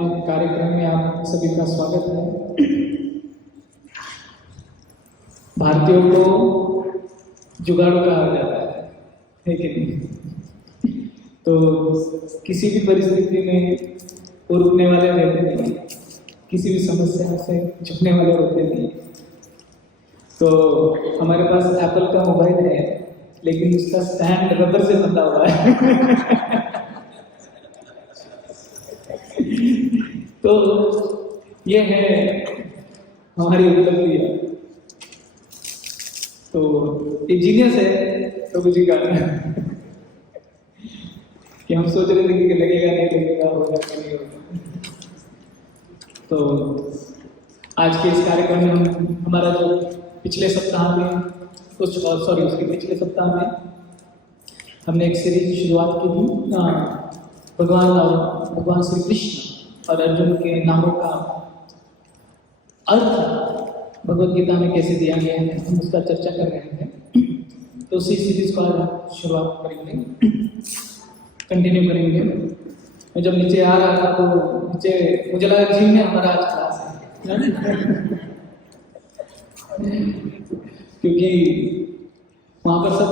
इस कार्यक्रम में आप सभी का स्वागत है। भारतीयों को जुगाड़ू कहा जाता है कि नहीं? तो किसी भी परिस्थिति में वो रुकने वाले रहते नहीं, किसी भी समस्या से झुकने वाले होते नहीं। तो हमारे पास एप्पल का मोबाइल है, लेकिन उसका स्टैंड रबर से बंधा हुआ है। तो ये है हमारी उपलब्धि। तो ये जीनियस है प्रभु जी का कि हम सोच रहे थे कि लगेगा नहीं लगेगा, होगा नहीं होगा। तो आज के इस कार्यक्रम में हमारा जो पिछले सप्ताह में उसके पिछले सप्ताह में हमने एक सीरीज की शुरुआत की थी, भगवान श्री कृष्ण और अर्जुन के नामों का अर्थ भगवद गीता में कैसे दिया गया है, हम उसका चर्चा कर रहे थे। तो उसी सीरीज को आज शुरुआत करेंगे, कंटिन्यू करेंगे। मैं जब नीचे आ रहा था तो नीचे मुझे लगा जिम में हमारा आज क्लास है क्योंकि वहाँ पर सब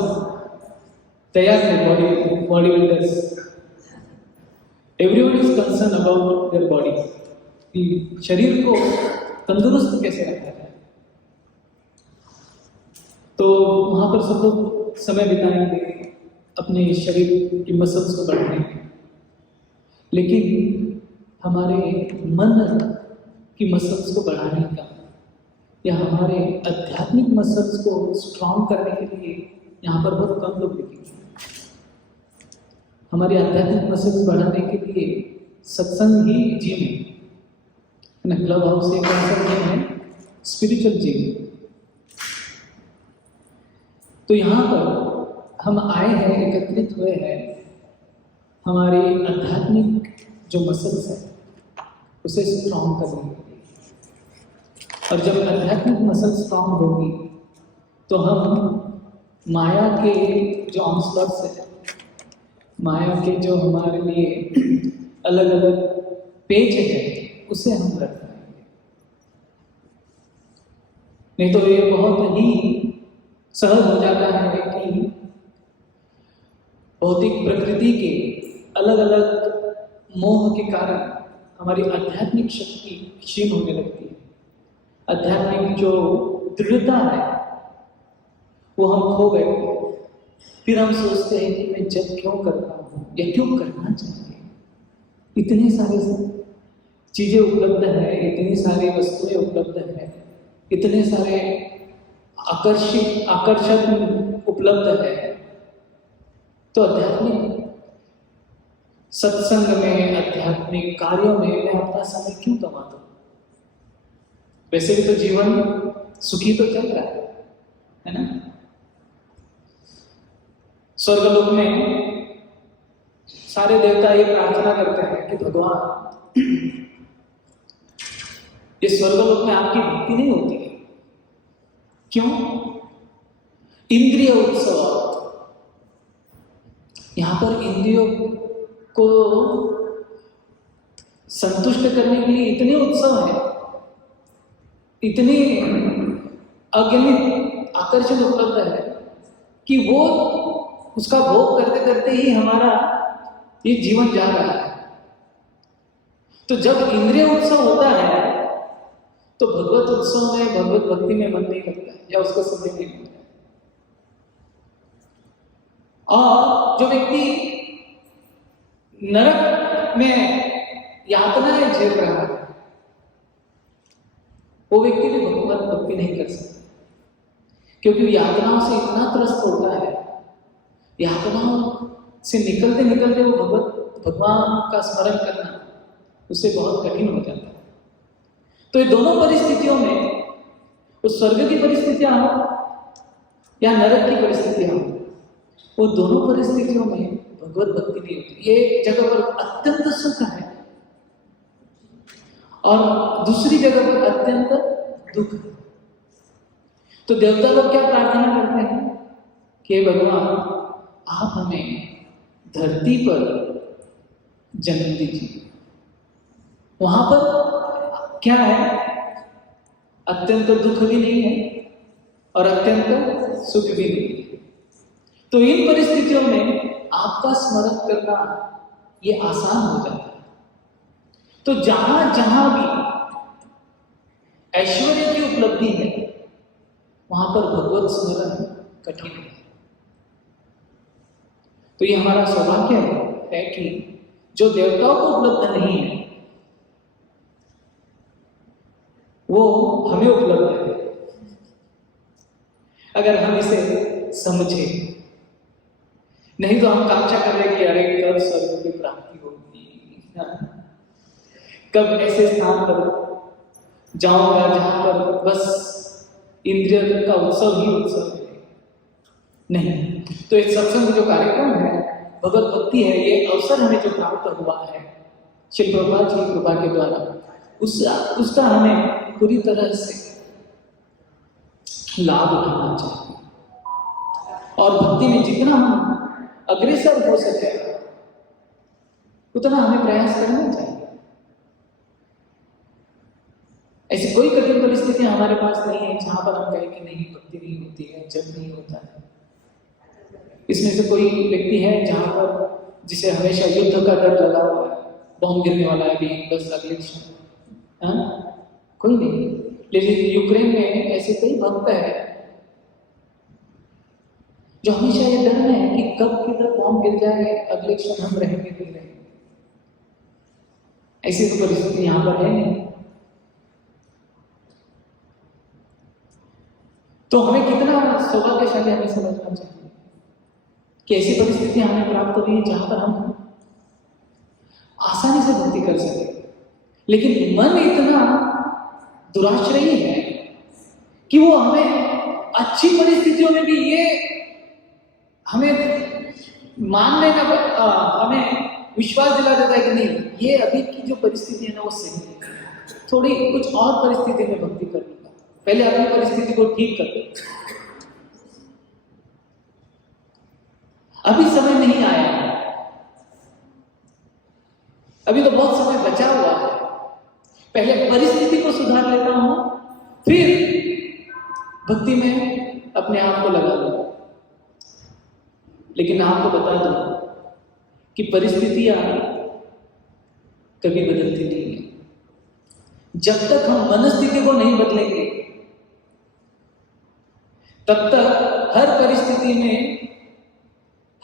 तैयार थे, body builders. Everyone is concern about their body, कि शरीर को तंदुरुस्त कैसे रखा जाए। तो वहाँ पर सब लोग समय बिताएंगे अपने शरीर की मसल्स को बढ़ाने में, लेकिन हमारे मन की मसल्स को बढ़ाने का या हमारे आध्यात्मिक मसल्स को स्ट्रॉन्ग करने के लिए यहाँ पर बहुत कम लोग दिखेंगे। हमारी आध्यात्मिक मसल्स बढ़ाने के लिए सत्संग ही जिम है ना। क्लब हाउस एक ऐसा जिम है, स्पिरिचुअल जिम। तो यहाँ पर हम आए हैं, एकत्रित हुए हैं हमारी आध्यात्मिक जो मसल्स है उसे स्ट्रॉन्ग करने के लिए। और जब आध्यात्मिक मसल स्ट्रॉन्ग होगी तो हम माया के जो ऑनस्लॉट्स है, माया के जो हमारे लिए अलग अलग पेज है, उसे हम रख पाएंगे। नहीं तो ये बहुत ही सहज हो जाता है कि भौतिक प्रकृति के अलग अलग मोह के कारण हमारी आध्यात्मिक शक्ति क्षीण होने लगती है। आध्यात्मिक जो दृढ़ता है वो हम खो गए। फिर हम सोचते हैं कि मैं जब क्यों करता हूँ या क्यों करना चाहिए। इतने सारे चीजें उपलब्ध है, इतनी सारी वस्तुएं उपलब्ध है, इतने सारे आकर्षण उपलब्ध है। तो आध्यात्मिक सत्संग में, आध्यात्मिक कार्यों में मैं अपना समय क्यों गंवाता हूँ? वैसे भी तो जीवन सुखी तो चल रहा है ना। स्वर्गलोक में सारे देवता ये प्रार्थना करते हैं कि भगवान, ये स्वर्गलोक में आपकी भक्ति नहीं होती है। क्यों? इंद्रिय उत्सव। यहां पर इंद्रियों को संतुष्ट करने के लिए इतने उत्सव है, इतने अगणित आकर्षण उपलब्ध है कि वो उसका भोग करते करते ही हमारा ये जीवन जा रहा है। तो जब इंद्रिय उत्सव होता है तो भगवत उत्सव में, भगवत भक्ति में मन नहीं लगता है या उसका समय नहीं मिलता है। और जो व्यक्ति नरक में यातनाएं झेल रहा है, वो व्यक्ति भी भगवत भक्ति नहीं कर सकता, क्योंकि यातनाओं से इतना त्रस्त होता है। यातनाओं से निकलते निकलते वो भगवान का स्मरण करना उससे बहुत कठिन हो जाता है। तो ये दोनों परिस्थितियों में, उस स्वर्ग की परिस्थितियां हो या नरक की परिस्थितियां हो, वो दोनों परिस्थितियों में भगवत भक्ति नहीं होती। ये जगह पर अत्यंत सुख है और दूसरी जगह पर अत्यंत दुख है। तो देवता लोग क्या प्रार्थना करते हैं कि भगवान आप हमें धरती पर जन्म दीजिए, वहां पर क्या है, अत्यंत दुख भी नहीं है और अत्यंत सुख भी नहीं है। तो इन परिस्थितियों में आपका स्मरण करना ये आसान हो जाता है। तो जहां जहां भी ऐश्वर्य की उपलब्धि है वहां पर भगवत स्मरण कठिन है। तो ये हमारा सौभाग्य है कि जो देवताओं को उपलब्ध नहीं है वो हमें उपलब्ध है, अगर हम इसे समझे। नहीं तो हम कांक्षा कर रहे कि अरे कब स्वर्ग की प्राप्ति होगी, कब ऐसे स्थान पर जाऊंगा जहां पर बस इंद्रिय का उत्सव ही उत्सव है। नहीं, तो एक सत्संग जो कार्यक्रम है, भगवत भक्ति है, ये अवसर हमें जो प्राप्त हुआ है श्री प्रभुपाद जी की कृपा के द्वारा, उसका हमें पूरी तरह से लाभ उठाना चाहिए और भक्ति में जितना हम अग्रसर हो सके उतना हमें प्रयास करना चाहिए। ऐसी कोई कठिन परिस्थितियां हमारे पास नहीं है जहां पर हम कहें कि नहीं भक्ति नहीं होती है, जब नहीं होता है। इसमें से कोई व्यक्ति है जहां पर जिसे हमेशा युद्ध का डर लगा हुआ है, बॉम्ब गिरने वाला है भी, बस अगले क्षण, कोई नहीं। लेकिन यूक्रेन में ऐसे कई भक्त हैं जो हमेशा ये डर में है कि कब किधर बॉम्ब गिर जाए, अगले क्षण हम रहेंगे नहीं रहेंगे। ऐसी तो परिस्थिति यहां पर है नहीं। तो हमें कितना सौभाग्यशाली हमें समझना चाहिए कि ऐसी परिस्थितियां हमें प्राप्त हुई जहां पर हम आसानी से भक्ति कर सके। लेकिन मन इतना दुराश्रयी है कि वो हमें अच्छी परिस्थितियों में भी ये हमें मानने का हमें विश्वास दिला देता है कि नहीं, ये अभी की जो परिस्थिति है ना वो सही है, थोड़ी कुछ और परिस्थिति में भक्ति करने का, पहले अपनी परिस्थिति को ठीक कर दो, अभी समय नहीं आया है, अभी तो बहुत समय बचा हुआ है, पहले परिस्थिति को सुधार लेता हूं, फिर भक्ति में अपने आप को लगा दूं। लेकिन आपको बता दूं कि परिस्थितियां कभी बदलती नहीं है। जब तक हम मनस्थिति को नहीं बदलेंगे तब तक हर परिस्थिति में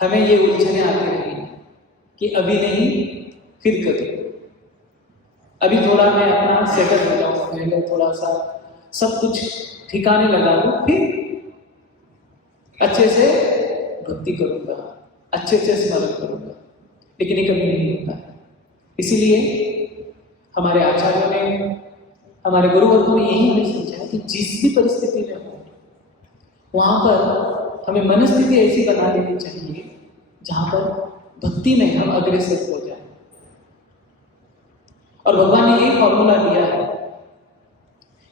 हमें ये उलझने आती रहेंगी कि अभी नहीं फिर कभी, अभी थोड़ा मैं अपना सेटल हो जाऊं, पहले थोड़ा सा सब कुछ ठिकाने लगा दूं, फिर अच्छे से भक्ति करूंगा, अच्छे से स्मरण करूंगा। लेकिन ये कभी नहीं होता है। इसीलिए हमारे आचार्यों ने, हमारे गुरुवर्गों ने यही हमें समझाया कि जिस भी परिस्थिति में हो वहां पर हमें मनस्थिति ऐसी बना लेनी चाहिए जहां पर भक्ति में हम अग्रसर हो जाए। और भगवान ने एक फॉर्मूला दिया है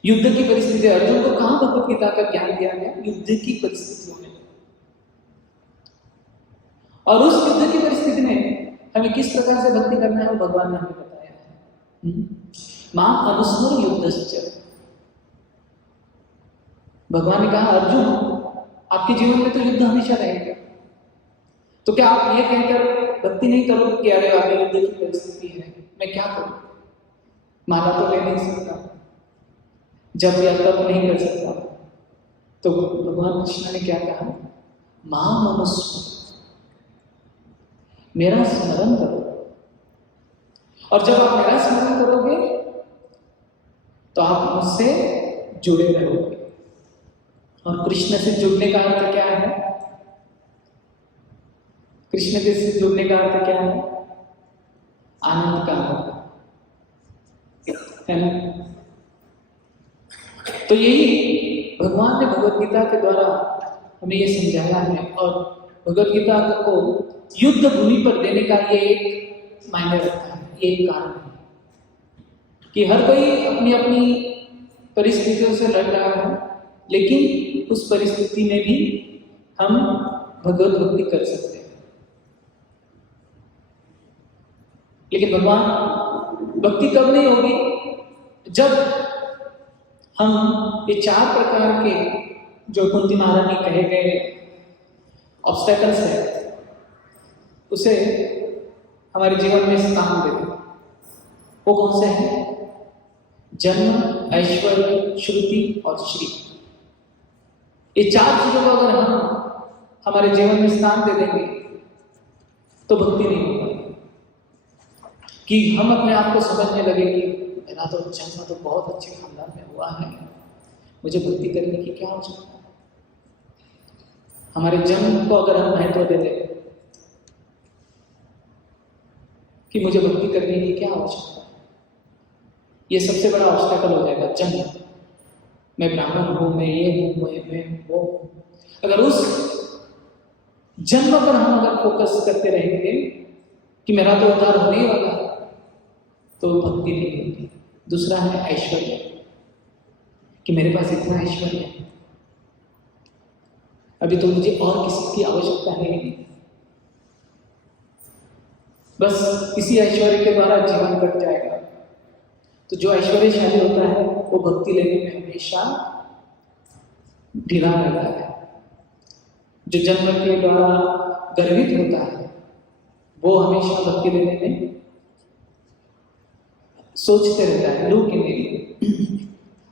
युद्ध की परिस्थिति। अर्जुन को कहां भगवत गीता का ज्ञान दिया गया? युद्ध की परिस्थितियों में। और उस युद्ध की परिस्थिति में हमें किस प्रकार से भक्ति करना है वो भगवान ने हमें बताया है। मां अनुस्मर युद्धश्च। भगवान ने कहा अर्जुन आपके जीवन में तो युद्ध हमेशा रहेगा, तो क्या आप ये कहकर भक्ति नहीं करोगे कि अरे आगे युद्ध की परिस्थिति है, मैं क्या करूं, माला तो ले नहीं सकता, जब या तब नहीं कर सकता। तो भगवान कृष्ण ने क्या कहा? मां अनुस्मर, मेरा स्मरण करो। और जब आप मेरा स्मरण करोगे तो आप मुझसे जुड़े रहोगे। और कृष्ण से जुड़ने का अर्थ क्या है? कृष्ण से जुड़ने का अर्थ क्या है? आनंद का है ना। तो यही भगवान ने भगवत गीता के द्वारा हमें ये समझाया है। और भगवत गीता को युद्ध भूमि पर देने का ये एक मायने रखता है, ये एक कारण है कि हर कोई अपनी अपनी परिस्थितियों से लड़ रहा है, लेकिन उस परिस्थिति में भी हम भगवत भक्ति कर सकते हैं। लेकिन भगवान भक्ति कब नहीं होगी? जब हम ये 4 प्रकार के जो कुंती महारानी कहे गए ऑब्स्टेकल्स है उसे हमारे जीवन में स्थान देते। वो कौन से हैं? जन्म, ऐश्वर्य, श्रुति और श्री। ये 4 चीजों को अगर हम हमारे जीवन में स्थान दे देंगे तो भक्ति नहीं होगी। कि हम अपने आप को समझने लगे कि मेरा तो जन्म तो बहुत अच्छे खानदान में हुआ है, मुझे भक्ति करने की क्या आवश्यकता है। हमारे जन्म को अगर हम महत्व दे दें कि मुझे भक्ति करने की क्या आवश्यकता है, ये सबसे बड़ा ऑब्स्टेकल हो जाएगा। जन्म, मैं ब्राह्मण हूं, मैं ये हूं, मैं वो। अगर उस जन्म पर हम अगर फोकस करते रहेंगे कि मेरा तो उद्धार होने ही वाला है, तो भक्ति नहीं होती। दूसरा है ऐश्वर्य, कि मेरे पास इतना ऐश्वर्य है, अभी तो मुझे और किसी की आवश्यकता है नहीं, बस इसी ऐश्वर्य के द्वारा जीवन कट जाएगा। तो जो ऐश्वर्यशाली होता है वो भक्ति लेने में हमेशा ढीला रहता है। जो जन्म के द्वारा गर्वित होता है वो हमेशा भक्ति लेने में सोचते रहता है, लू के लिए।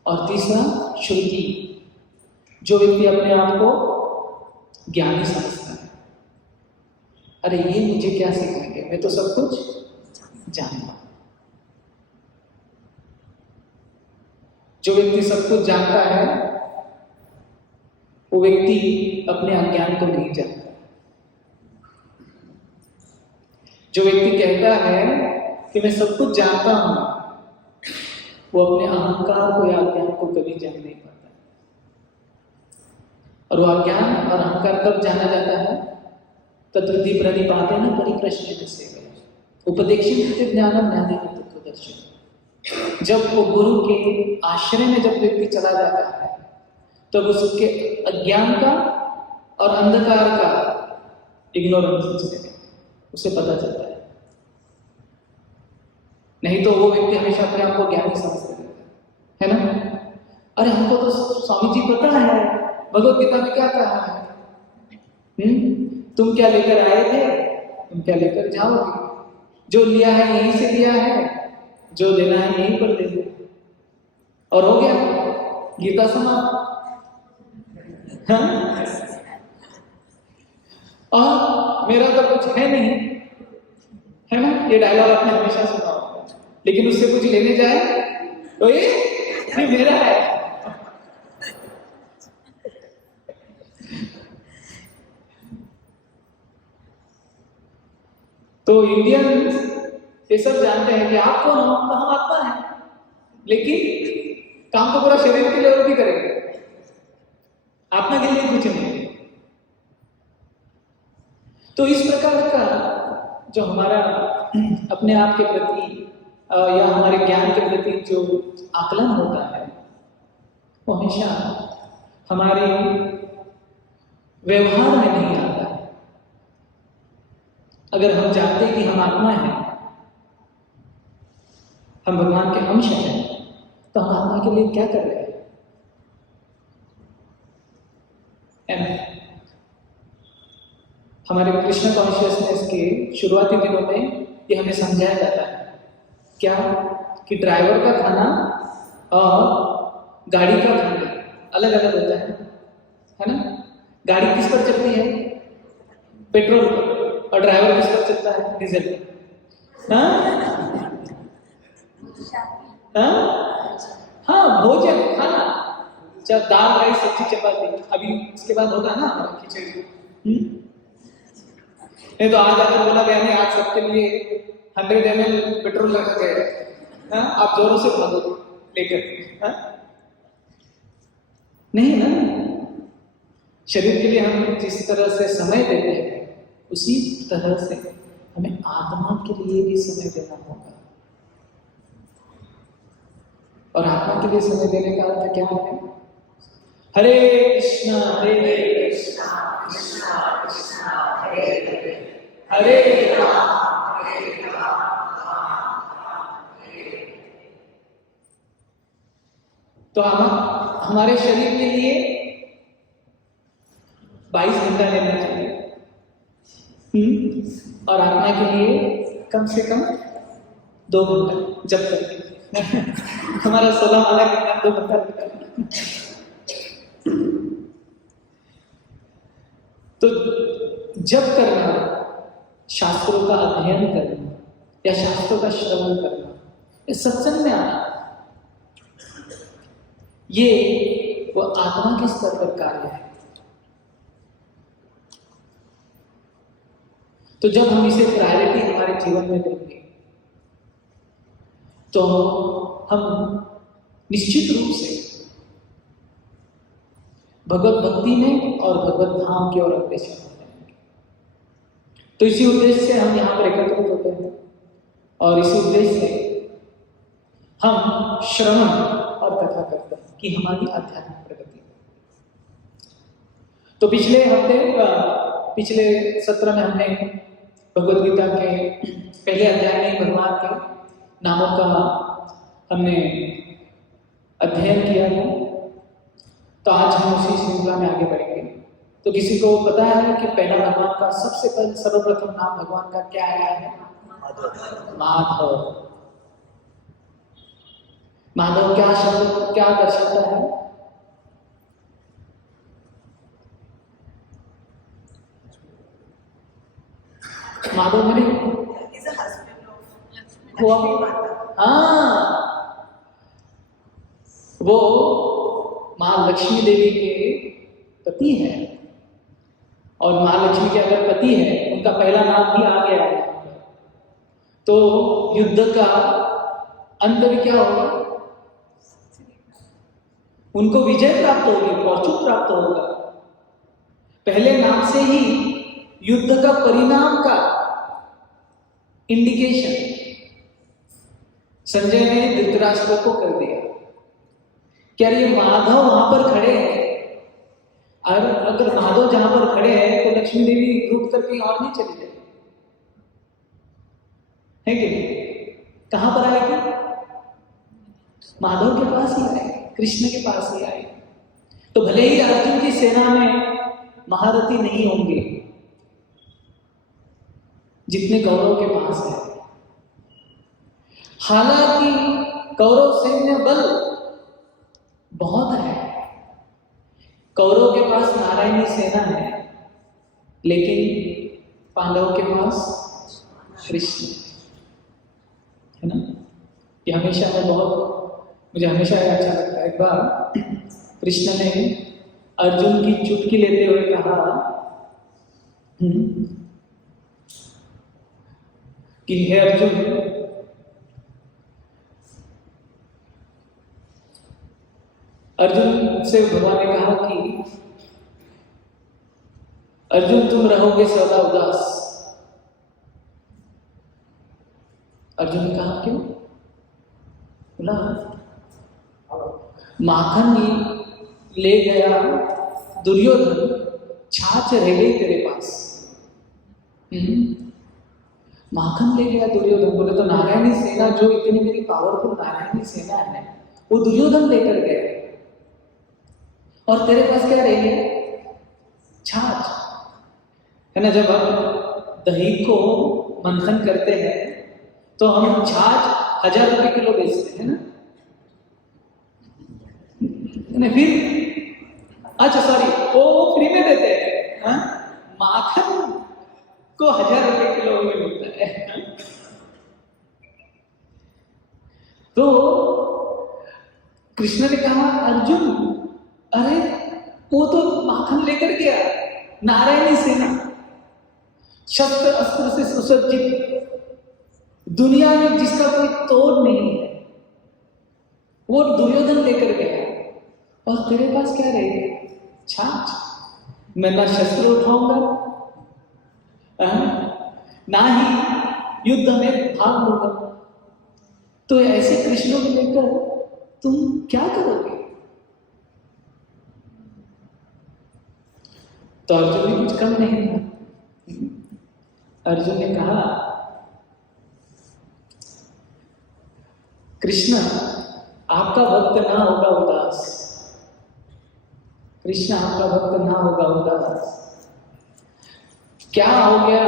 और तीसरा श्रुति, जो व्यक्ति अपने आप को ज्ञानी समझता है, अरे ये मुझे क्या सिखाएंगे, मैं तो सब कुछ जानता हूं। जो व्यक्ति सब कुछ जानता है वो व्यक्ति अपने अज्ञान को नहीं जानता। जो व्यक्ति कहता है कि मैं सब कुछ जानता हूं, वो अपने अहंकार को या अज्ञान को कभी जान नहीं पाता। और वो अज्ञान और अहंकार कब जाना जाता है? तद्विधि प्रणिपातेन परिप्रश्नेन सेवया उपदेक्षेन ज्ञानम ज्ञानेन तत्त्वदर्शिनम्। जब वो गुरु के आश्रय में जब व्यक्ति चला जाता है तब उसके अज्ञान का और अंधकार का इग्नोरेंस उसे पता चलता है। नहीं तो वो व्यक्ति हमेशा अपने आप को ज्ञानी समझते रहता है ना। अरे हमको तो स्वामी जी पता है भगवत गीता में क्या कहा है, तुम क्या लेकर आए थे तुम क्या लेकर जाओगे, जो लिया है यहीं से लिया है, जो देना है यहीं पर दे दो, और हो गया गीता समाप्त। और मेरा तो कुछ है नहीं, है ना। ये डायलॉग आपने हमेशा सुना होगा, लेकिन उससे कुछ लेने जाए तो ये मेरा है। तो इंडियंस ये सब जानते हैं कि आप कौन हो, तो हम आत्मा है, लेकिन काम तो पूरा शरीर के लिए भी करेंगे, आत्मा के लिए कुछ नहीं। तो इस प्रकार का जो हमारा अपने आप के प्रति या हमारे ज्ञान के प्रति जो आकलन होता है वो हमेशा हमारे व्यवहार में नहीं आता है। अगर हम जानते हैं कि हम आत्मा हैं, हम भगवान के अंश हैं, तो हम आत्मा के लिए क्या कर रहे हैं? हमारे कृष्ण कॉन्शियसनेस के शुरुआती दिनों में ये हमें समझाया जाता है क्या कि ड्राइवर का खाना और गाड़ी का खाना अलग अलग होता है ना। गाड़ी किस पर चलती है? पेट्रोल पर, और ड्राइवर किस पर चलता है? डीजल पर। हाँ, भोजन खाना, चाहे दाल राइस सब्जी चपाती, अभी इसके बाद होगा ना खिचड़ी। नहीं तो आज अगर बोला गया नहीं आज सबके लिए 100 ml पेट्रोल लगा गया, आप जोरों से भागो लेकर, नहीं ना। शरीर के लिए हम जिस तरह से समय देते हैं उसी तरह से हमें आत्मा के लिए भी समय देना होगा। और आत्मा के लिए समय देने का अर्थ क्या है? हरे कृष्णा कृष्णा कृष्णा हरे हरे राम तो हमारे शरीर के लिए 22 घंटा लेना चाहिए, और आत्मा के लिए कम से कम 2 घंटा, जब तक हमारा 16 वाला घंटा 2 घंटा। तो जब करना, शास्त्रों का अध्ययन करना या शास्त्रों का श्रवण करना या सत्संग में आना, ये वो आत्मा के स्तर पर कार्य है। तो जब हम इसे प्रायोरिटी हमारे जीवन में देंगे तो हम निश्चित रूप से भगवत भक्ति में और भगवत धाम की ओर अग्रसर होते हैं। तो इसी उद्देश्य से हम यहाँ पर एकत्रित होते हैं और इसी उद्देश्य से हम श्रवण और कथा करते हैं कि हमारी आध्यात्मिक प्रगति। तो पिछले सत्र में हमने भगवद गीता के पहले अध्याय में भगवान के नामों का हमने अध्ययन किया है। तो आज हम उसी श्रृंखला में आगे बढ़ेंगे। तो किसी को पता है कि पहला भगवान का सर्वप्रथम नाम भगवान का क्या आया है? माधव। माधव क्या शब्द क्या दर्शाता है? माधव मैंने वो माँ लक्ष्मी देवी के पति हैं, और माँ लक्ष्मी के अगर पति है उनका पहला नाम भी आ गया है, तो युद्ध का अंत भी क्या होगा? उनको विजय प्राप्त होगी, फॉर्चून प्राप्त होगा। पहले नाम से ही युद्ध का परिणाम का इंडिकेशन संजय ने धृतराष्ट्र को कर दिया। क्या ये माधव वहां पर खड़े हैं, और अगर माधव जहां पर खड़े हैं तो लक्ष्मी देवी रुक करके और नहीं चली जाएगी, है कि नहीं? कहां पर आएगी? माधव के पास ही आए, कृष्ण के पास ही आए। तो भले ही अर्जुन की सेना में महारथी नहीं होंगे जितने कौरव के पास है, हालांकि कौरव सैन्य बल बहुत है, कौरव के पास नारायणी सेना है, लेकिन पांडव के पास कृष्ण है ना। ये हमेशा मुझे हमेशा अच्छा लगता है। एक बार कृष्ण ने अर्जुन की चुटकी लेते हुए कहा कि हे अर्जुन, अर्जुन से भगवान ने कहा कि अर्जुन तुम रहोगे सदा उदास। अर्जुन ने कहा क्यों? बोला माखन ले गया दुर्योधन, छाछ रह गई तेरे पास। माखन ले गया दुर्योधन। बोले तो नारायणी सेना, जो इतनी मेरी पावरफुल नारायणी सेना है, वो दुर्योधन लेकर गए, और तेरे पास क्या रह गया? छाछ, है ना। जब हम दही को मंथन करते हैं तो हम छाछ 1000 रुपए किलो बेचते हैं ना। फिर अच्छा सॉरी, वो फ्री में देते हैं। माखन को 1000 रुपए किलो में मिलता है। तो कृष्ण ने कहा अर्जुन, अरे वो तो माखन लेकर गया, नारायणी सेना, शस्त्र अस्त्र से सुसज्जित, दुनिया में जिसका कोई तोड़ नहीं है, वो दुर्योधन लेकर गया, और तेरे पास क्या रहेगा? छाछ। मैं ना शस्त्र उठाऊंगा, ना ही युद्ध में भाग लूंगा। तो ऐसे कृष्ण को लेकर तुम क्या करोगे? तो अर्जुन ने कुछ कम नहीं कहा। अर्जुन ने कहा कृष्ण, आपका भक्त ना होगा उदास, कृष्ण आपका भक्त ना होगा उदास। क्या हो गया,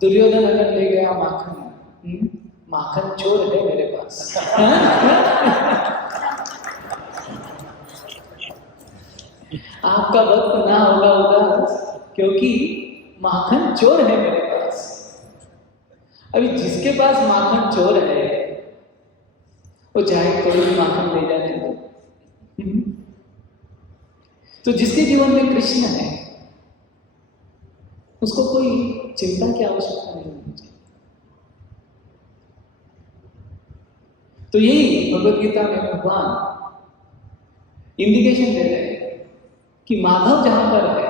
दुर्योधन अगर ले गया माखन, माखन चोर है मेरे पास। आपका भक्त ना होगा उदास क्योंकि माखन चोर है मेरे पास। अभी जिसके पास माखन चोर है वो चाहे कोई भी माखन ले जाए। तो जिसके जीवन में कृष्ण है उसको कोई चिंता की आवश्यकता नहीं होनी चाहिए। तो यही भगवत गीता में भगवान इंडिकेशन दे रहे हैं कि माधव जहां पर है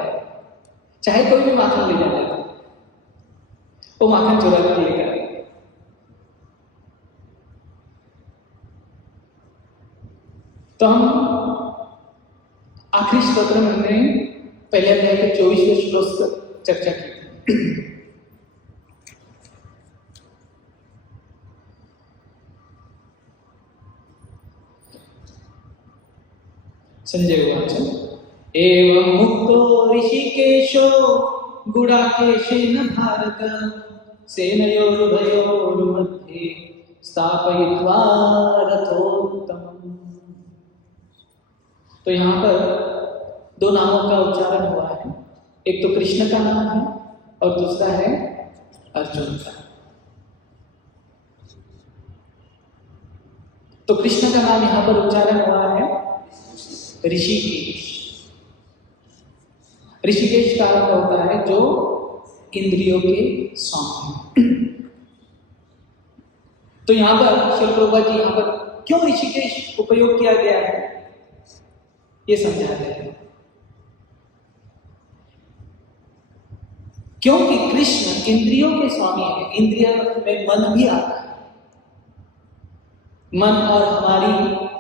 चाहे कोई भी माखन ले जाए वो माखन चुरा कर लेकर। तो हम आखिरी स्तोत्र में हमने पहले अध्याय के 24वें श्लोक तक चर्चा की। संजय उवाच एवं मुक्तो ऋषिकेशो गुडाकेशेन भारत सेनयोरुभयोर्मध्ये स्थापयित्वा रथोत्तमम्। तो यहाँ पर दो नामों का उच्चारण हुआ है, एक तो कृष्ण का नाम है और दूसरा है अर्जुन का। तो कृष्ण का नाम यहाँ पर उच्चारण हुआ है ऋषिकेश। ऋषिकेश का अर्थ होता है जो इंद्रियों के स्वामी। तो यहां पर श्री प्रभुपाद जी यहाँ पर क्यों ऋषिकेश उपयोग किया गया है ये समझाते हैं। क्योंकि कृष्ण इंद्रियों के स्वामी है, इंद्रिय में मन भी आता है, मन और हमारी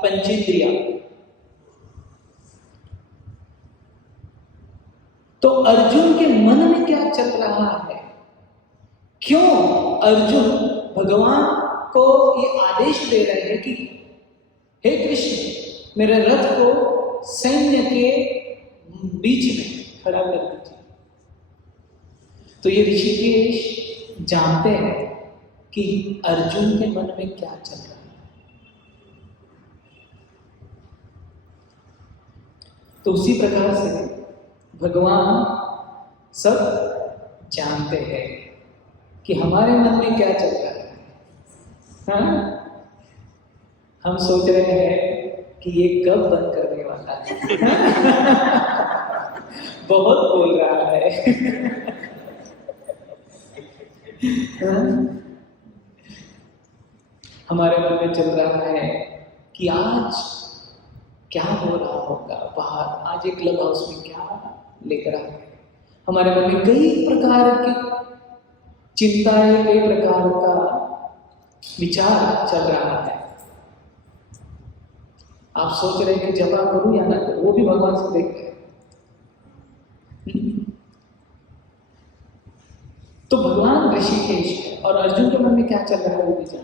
पंचेंद्रिया। तो अर्जुन के मन में क्या चल रहा है, क्यों अर्जुन भगवान को ये आदेश दे रहे हैं कि हे कृष्ण मेरे रथ को सैन्य के बीच में खड़ा कर दीजिए। तो ये ऋषिकेश जानते हैं कि अर्जुन के मन में क्या चल रहा है। तो उसी प्रकार से भगवान सब जानते हैं कि हमारे मन में क्या चल रहा है। हाँ? हम सोच रहे हैं कि ये कब बंद करने वाला है। बहुत बोल रहा है। हमारे मन में चल रहा है कि आज क्या हो रहा होगा बाहर, आज एक क्लब हाउस में क्या लेकर आए। हमारे मन में कई प्रकार की चिंताएं, कई प्रकार का विचार चल रहा है। आप सोच रहे हैं कि जपा करूं या ना करूं, वो भी भगवान से देख रहे हैं। तो भगवान ऋषिकेश है और अर्जुन के मन में क्या चल रहा है वो भी जानता है,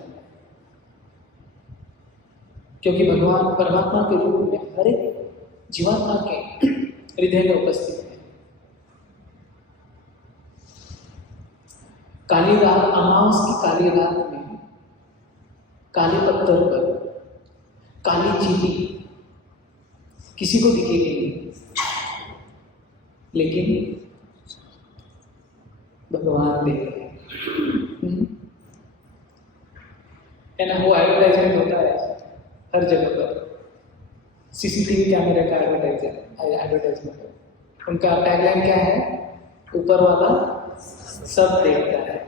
क्योंकि भगवान परमात्मा के रूप में हर एक जीवात्मा के हृदय में उपस्थित है। काली रात, अमावस की काली रात में काले पत्थर पर काली चींटी किसी को दिखेगी नहीं, लेकिन भगवान देख रहे हैं। ना वो एडवर्टाइजमेंट होता है हर जगह पर, सीसीटीवी कैमरे का एडवर्टाइजमेंट। उनका टैगलाइन क्या है, ऊपर वाला सब देखता है।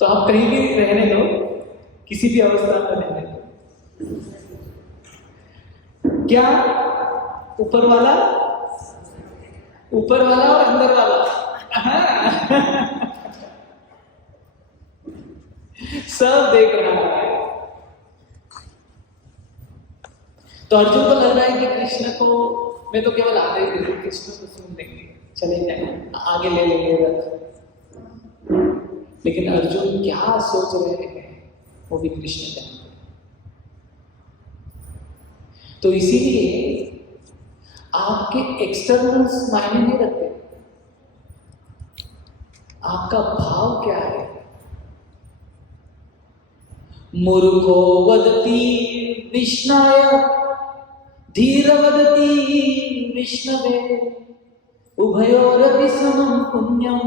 तो आप कहीं भी रहने दो, किसी भी अवस्था में रहने दो, क्या ऊपर वाला और अंदर वाला सब देख रहा है। तो अर्जुन को लग रहा है कि कृष्ण को मैं तो केवल आगे दे दूं, कृष्ण को सुन लेंगे, चले जाए आगे ले लेंगे रथ। लेकिन अर्जुन क्या सोच रहे हैं वो भी कृष्ण जानते हैं। तो इसीलिए आपके एक्सटर्नल्स मायने नहीं रखते, आपका भाव क्या है। मूर्खो वदति विष्णाय धीर वदति विष्णवे उभयोरपि समं पुण्यं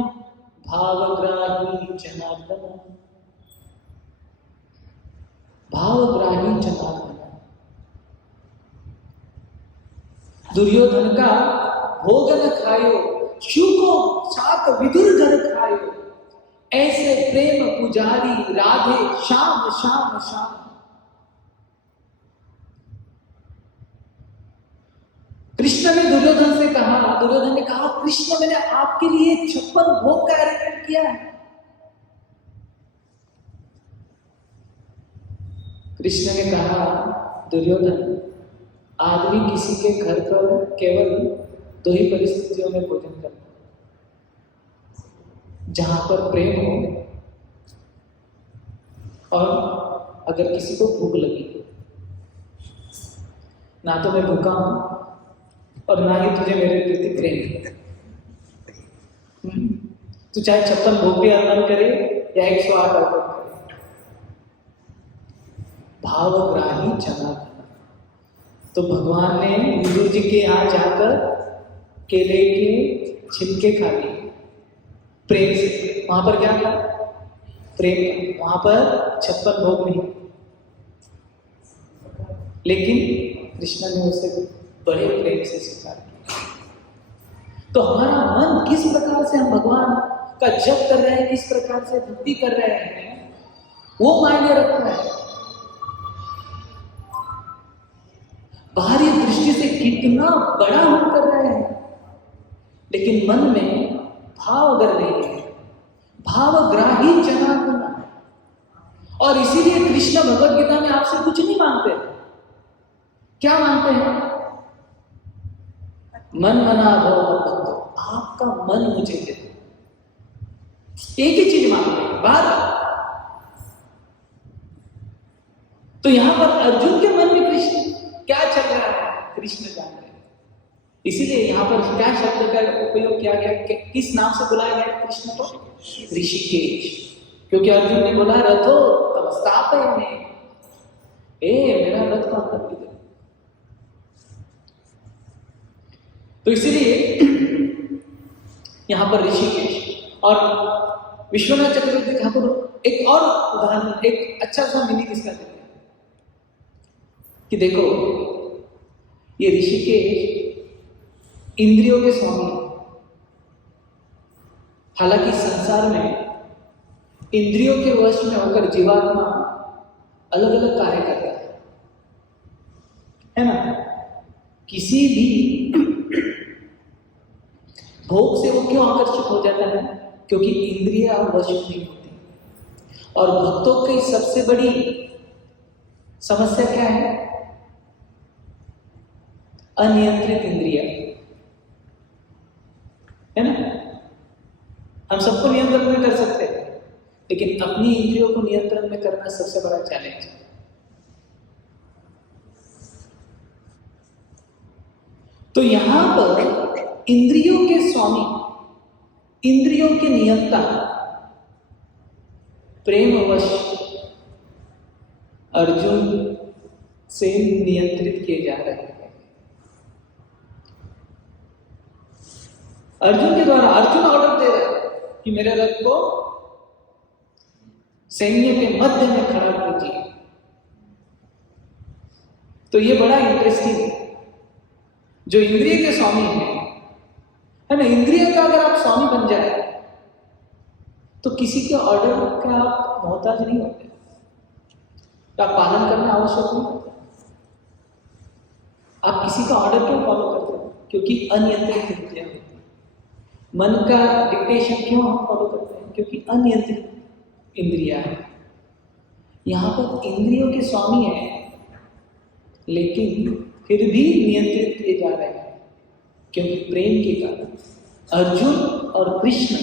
भावग्राही जनार्दन। भावग्राही जनार्दन। दुर्योधन का भोग न खायो, शिव को सात विदुर घर खायो, ऐसे प्रेम पुजारी राधे श्याम श्याम श्याम। कृष्ण ने दुर्योधन से कहा, दुर्योधन ने कहा कृष्ण मैंने आपके लिए 56 भोग का अरेंजमेंट किया है। कृष्ण ने कहा दुर्योधन आदमी किसी के घर पर केवल 2 ही परिस्थितियों में भोजन करता है, जहां पर प्रेम हो और अगर किसी को भूख लगी। ना तो मैं भूखा हूं और ना ही तुझे मेरे प्रति प्रेम है। तू चाहे 56 भोग भी अर्पण करे या 108 अर्पण करे। भावग्राही जनार्दन। तो भगवान ने विदुर जी के यहाँ जाकर केले के छिलके खा लिए प्रेम से। वहां पर क्या था? प्रेम। वहां पर 56 भोग नहीं, लेकिन कृष्ण ने उसे बड़े प्रेम से स्वीकार किया। तो हमारा मन किस प्रकार से हम भगवान का जप कर रहे हैं, किस प्रकार से भक्ति कर रहे हैं, वो मायने रखता है। बाहरी दृष्टि से कितना बड़ा हम कर रहे हैं, लेकिन मन में भाव अगर नहीं है, भावग्राही जनार्दन। और इसीलिए कृष्ण भगवद गीता में आपसे कुछ नहीं मांगते। क्या मांगते हैं? मन मना भव भक्तो, आपका मन मुझे दे दो। एक ही चीज मांगते हैं बार। तो यहां पर अर्जुन के मन में कृष्ण क्या चल रहा है कृष्ण जानते हैं। इसीलिए यहां पर क्या शब्द का उपयोग किया गया, किस नाम से बुलाया गया कृष्ण को? ऋषिकेश। क्योंकि अर्जुन ने बोला रथो तमस्तापय में, मेरा रथ का अंतर भी। तो इसीलिए यहां पर ऋषिकेश। और विश्वनाथ चक्रवर्ती ठाकुर एक और उदाहरण, एक अच्छा सा मीनिंग इसका देते हैं कि देखो ये ऋषिकेश इंद्रियों के स्वामी। हालांकि संसार में इंद्रियों के वश में होकर जीवात्मा अलग अलग कार्य करता है ना। किसी भी भोग से वो क्यों आकर्षित हो जाता है? क्योंकि इंद्रियां वश नहीं होती। और भक्तों की सबसे बड़ी समस्या क्या है? अनियंत्रित इंद्रिया, है ना। हम सबको नियंत्रण में कर सकते हैं, लेकिन अपनी इंद्रियों को नियंत्रण में करना सबसे बड़ा चैलेंज है। तो यहां पर इंद्रियों के स्वामी, इंद्रियों के नियंता प्रेमवश अर्जुन से नियंत्रित किए जा रहे हैं। अर्जुन के द्वारा अर्जुन ऑर्डर दे रहे हैं कि मेरे रथ को सैन्य के मध्य में खड़ा कीजिए। तो ये बड़ा इंटरेस्टिंग है। जो इंद्रिय के स्वामी है ना, इंद्रिय का अगर आप स्वामी बन जाए तो किसी के ऑर्डर का आप मोहताज नहीं होते, तो आप पालन करना आवश्यक नहीं होता। आप किसी का ऑर्डर क्यों फॉलो करते हैं? क्योंकि अनियंत्रित इंद्रियां होती हैं। मन का डिक्टेशन क्यों हम फॉलो करते हैं? क्योंकि अनियंत्रित इंद्रियां हैं। यहां पर इंद्रियों के स्वामी हैं, लेकिन फिर भी नियंत्रित किए जा रहे हैं, क्योंकि प्रेम के कारण। अर्जुन और कृष्ण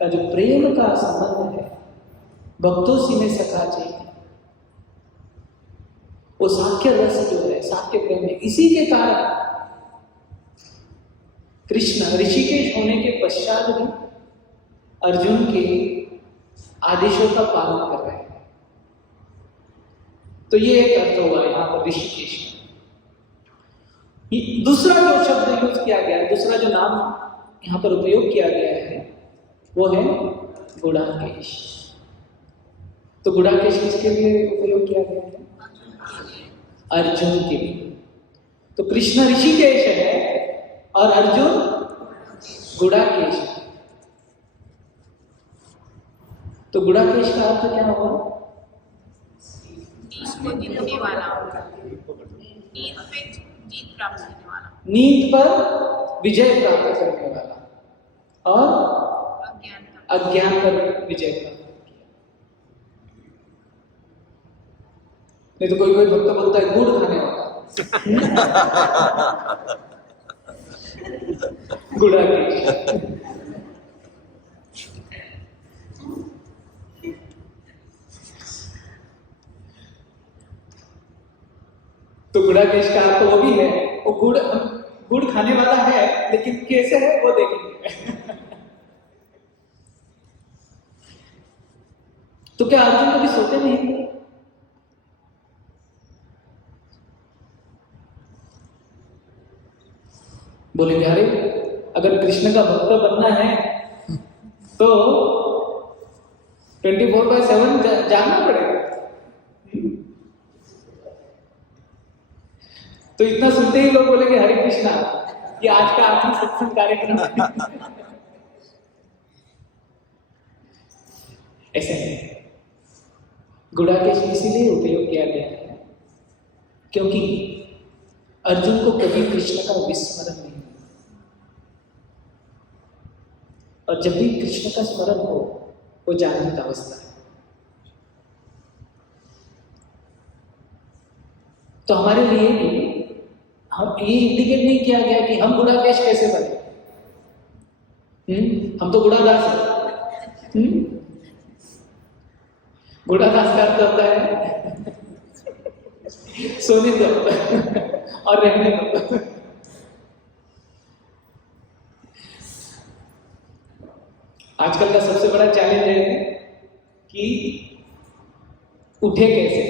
का जो प्रेम का संबंध है, भक्तों सी में सखा चाहिए, वो साख्य रस जो है, साख्य प्रेम है। इसी के कारण कृष्ण ऋषिकेश होने के पश्चात भी अर्जुन के आदेशों का पालन कर रहे हैं। तो ये एक अर्थ हुआ यहाँ पर ऋषिकेश का। दूसरा जो शब्द यूज किया गया है, दूसरा जो नाम यहाँ पर उपयोग किया गया है, वो है गुड़ाकेश। तो गुड़ाकेश किसके लिए उपयोग किया गया है? अर्जुन के लिए। तो कृष्ण ऋषिकेश है और अर्जुन गुड़ाकेश है। तो गुड़ाकेश का अर्थ क्या होगा? जीतने वाला, नींद पे जीत प्राप्त करने वाला, नींद पर विजय प्राप्त करने वाला और अज्ञान पर विजय प्राप्त। नहीं तो कोई कोई भक्त बोलता है गुड़ खाने वाला। गुड़ाकेश। तो गुड़ाकेश का अर्थ वो भी है, वो गुड़ खाने वाला है, लेकिन कैसे है वो देखेंगे। तो क्या अर्जुन कभी सोते नहीं थे? बोले अरे अगर कृष्ण का भक्त बनना है तो 24/7 जागना पड़ेगा। तो इतना सुनते ही लोग बोलेंगे हरे कृष्णा, ये आज का आखिरी सत्संग कार्यक्रम है। ऐसे नहीं। गुड़ाकेश इसीलिए उपयोग किया गया है क्योंकि अर्जुन को कभी कृष्ण का विस्मरण नहीं, और जब भी कृष्ण का स्मरण हो वो जागृत अवस्था है। तो हमारे लिए भी हम ये इंडिकेट नहीं किया गया कि हम गुड़ाकेश कैसे बने। हम तो गुड़ादास हैं। गुड़ादास का अर्थ होता है सोने दो और रहने दो। आजकल का सबसे बड़ा चैलेंज है कि उठे कैसे।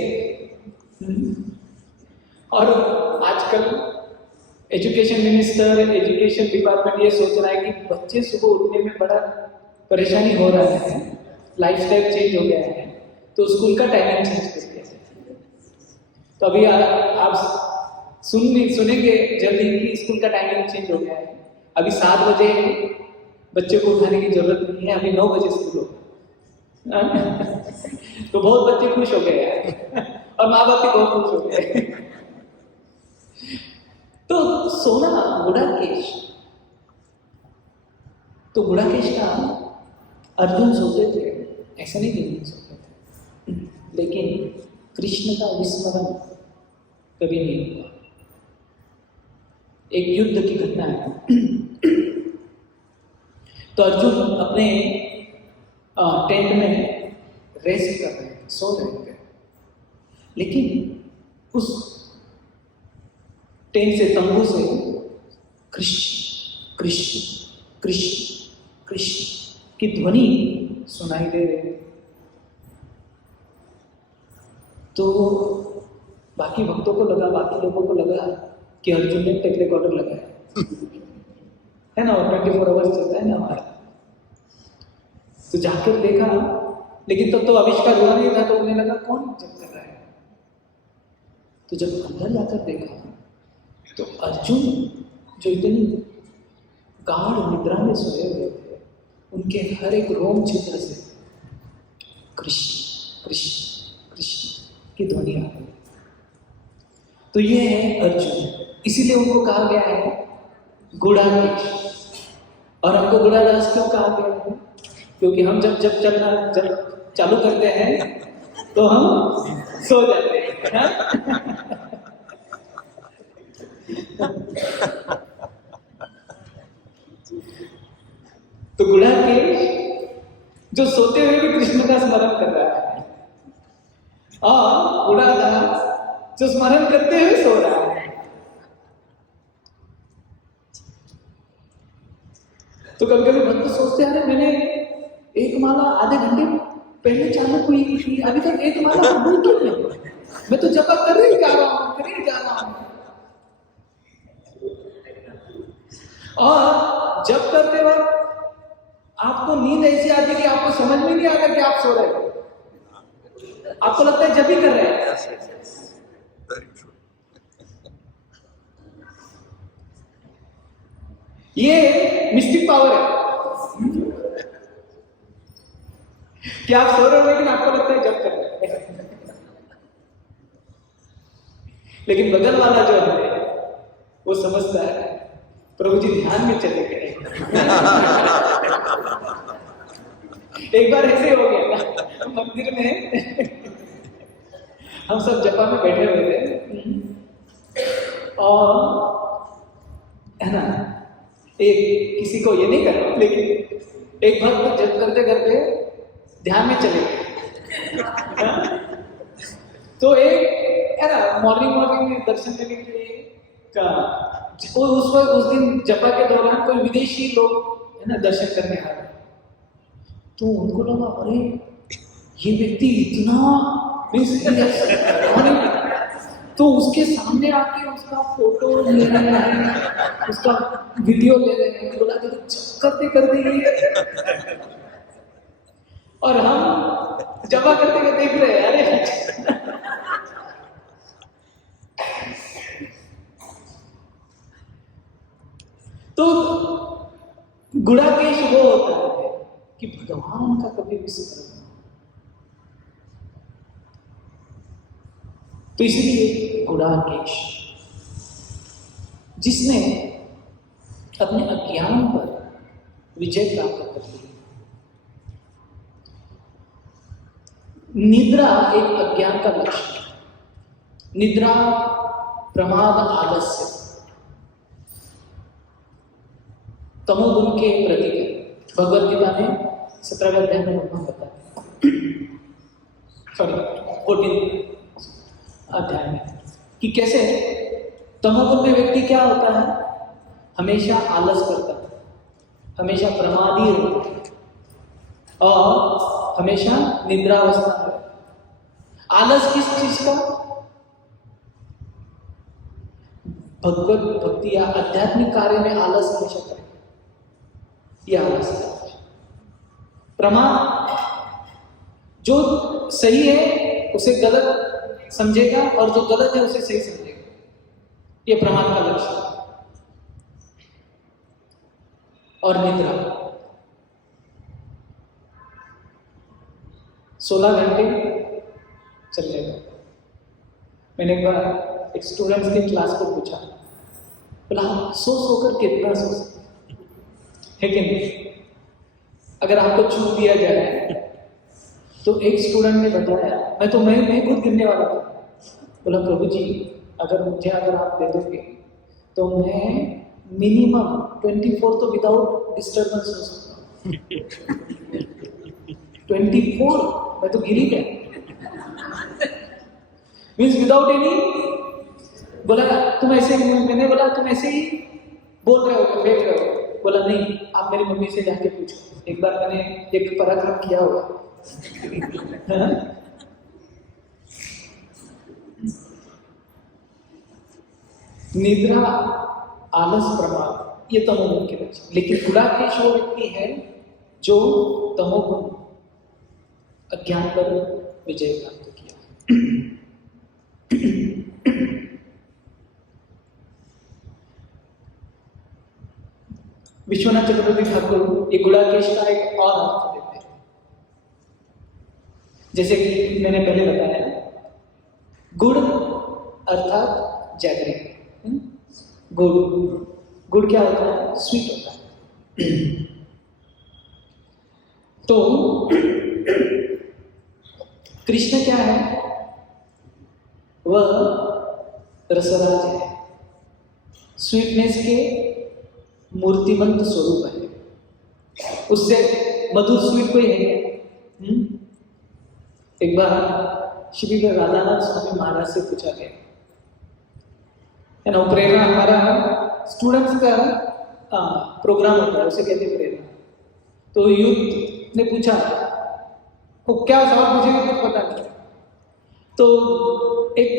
और आजकल एजुकेशन मिनिस्टर, एजुकेशन डिपार्टमेंट ये सोच रहा है कि बच्चे सुबह उठने में बड़ा परेशानी हो रहा है, लाइफस्टाइल चेंज हो गया है, तो स्कूल का टाइमिंग चेंज कर दिया। तो अभी आप सुनेंगे जल्दी कि स्कूल का टाइमिंग चेंज हो गया है। अभी 7 बजे बच्चे को उठाने की जरूरत नहीं है, अभी 9 बजे स्कूल हो। तो बहुत बच्चे खुश हो गए और माँ बाप भी बहुत खुश हो गए। तो सोना गुड़ाकेश, तो गुड़ाकेश का अर्जुन सोते थे, ऐसा नहीं कि सोते थे, लेकिन कृष्ण का विस्मरण कभी नहीं हुआ। एक युद्ध की घटना है। तो अर्जुन अपने टेंट में रेस्ट कर रहे थे, सो रहे थे, लेकिन उस टेंट से, तंबू से कृष्ण कृष्ण कृष्ण कृष्ण की ध्वनि सुनाई दे रही। तो बाकी भक्तों को लगा, बाकी लोगों को लगा कि अर्जुन ने टेप रिकॉर्डर लगाया है ना, 24 आवर्स चलता है ना हमारा। तो जाकर देखा, लेकिन तब तो आविष्कार हुआ नहीं था, तो उन्हें लगा कौन जब कर रहा है। तो जब अंदर जाकर देखा तो अर्जुन जो इतनी गाढ़ निद्रा में सोए हुए थे, उनके हर एक रोम छिद्र से कृष्ण कृष्ण कृष्ण की ध्वनि आ रही। तो ये है अर्जुन, इसीलिए उनको कहा गया है गुड़ाकेश। और हमको गुड़ादास क्यों कहा गया है? क्योंकि हम जब चालू करते हैं तो हम सो जाते हैं। तो गुड़ाकेश जो सोते हुए भी कृष्ण का स्मरण कर रहा है, और बूढ़ा दास जो स्मरण करते हुए सो रहा है। तो कभी कभी भक्त सोचते हैं, मैंने एक माला आधे घंटे पहले चालू हुई थी, अभी तक एक माला हुई क्यों नहीं? मैं तो जप कर ही जा रहा हूं। और जप करते वक्त आपको नींद ऐसी आती कि आपको समझ में नहीं आता कि आप सो रहे हो, आपको लगता है जब ही कर रहे हैं। ये मिस्टिक पावर है कि आप सो रहे हो लेकिन आपको लगता है जब कर रहे हैं। लेकिन बगल वाला जो है वो समझता है प्रभु जी ध्यान में चले गए। एक बार ऐसे हो गया था मंदिर में, हम सब जपा में बैठे हुए थे और है ना, एक किसी को ये नहीं कर रहा लेकिन एक भक्त जप करते करते ध्यान में चले गए। तो एक है ना मॉर्निंग में दर्शन करने के लिए उस दिन जपा के दौरान कोई विदेशी लोग है ना दर्शन करने आ रहे, तो उनको लगा अरे ये व्यक्ति इतना तो उसके सामने आके उसका फोटो ले रहे हैं, उसका वीडियो ले रहे हैं। बोला तो जप करते करते और हम जपा करते करते देख रहे हैं, अरे तो गुणाकेश वो होता है कि भगवान का कभी भी स्मरण। तो इसलिए गुणाकेश जिसने अपने अज्ञान पर विजय प्राप्त कर ली। निद्रा एक अज्ञान का लक्षण है। निद्रा प्रमाद आलस्य तमोगुण के प्रतीक है। भगवद गीता में 17वें अध्याय में भगवान बताते हैं, 14 अध्याय में, कि कैसे तमोगुण में व्यक्ति क्या होता है, हमेशा आलस करता है, हमेशा प्रमादी रहता है और हमेशा निद्रावस्था में। आलस किस चीज का? भगवत भक्ति या आध्यात्मिक कार्य में आलस हमेशा करें, यह आलस है। प्रमाद जो सही है उसे गलत समझेगा और जो गलत है उसे सही समझेगा, यह प्रमाद का लक्षण है। और निद्रा 16 घंटे चलेगा। मैंने एक बार एक स्टूडेंट्स की क्लास को पूछा, बोला सोकर कितना सो सकते है कि नहीं? अगर आपको छूट दिया जाए तो एक स्टूडेंट ने बताया, मैं खुद गिरने वाला था, बोला प्रभु जी अगर आप दे दोगे तो मैं मिनिमम 24 तो विदाउट डिस्टर्बेंस हो सकता हूँ। 24 मैं तो गिर ही गया, मीन्स विदाउट एनी। बोला तुम ऐसे ही, मैंने बोला तुम ऐसे ही बोल रहे हो, फेंक रहे हो? बोला नहीं, आप मेरी मम्मी से जाके पूछो, एक बार मैंने एक पराक्रम किया हुआ। निद्रा, आलस, प्रमाद, ये तमोगुण के लक्षण। लेकिन गुणाकेश वो व्यक्ति है जो तमोगुण अज्ञान पर विजय प्राप्त किया। विश्वनाथ चक्रवर्ती ठाकुर ये गुणाकेश का एक और अर्थ देते हैं। जैसे कि मैंने पहले बताया, गुड़ अर्थात जैगरी। गुड़ क्या होता है? स्वीट होता है। तो कृष्ण क्या है? वह रसराज है, स्वीटनेस के मूर्तिमंत स्वरूप है। उससे मधुर स्वीट कोई है क्या? एक बार श्री राधानाथ स्वामी महाराज से पूछा गया है ना, प्रेरणा हमारा स्टूडेंट्स का प्रोग्राम होता है, उसे कहते हैं प्रेरणा। तो यूथ ने पूछा, वो क्या सवाल पूछेगा कुछ पता नहीं। तो एक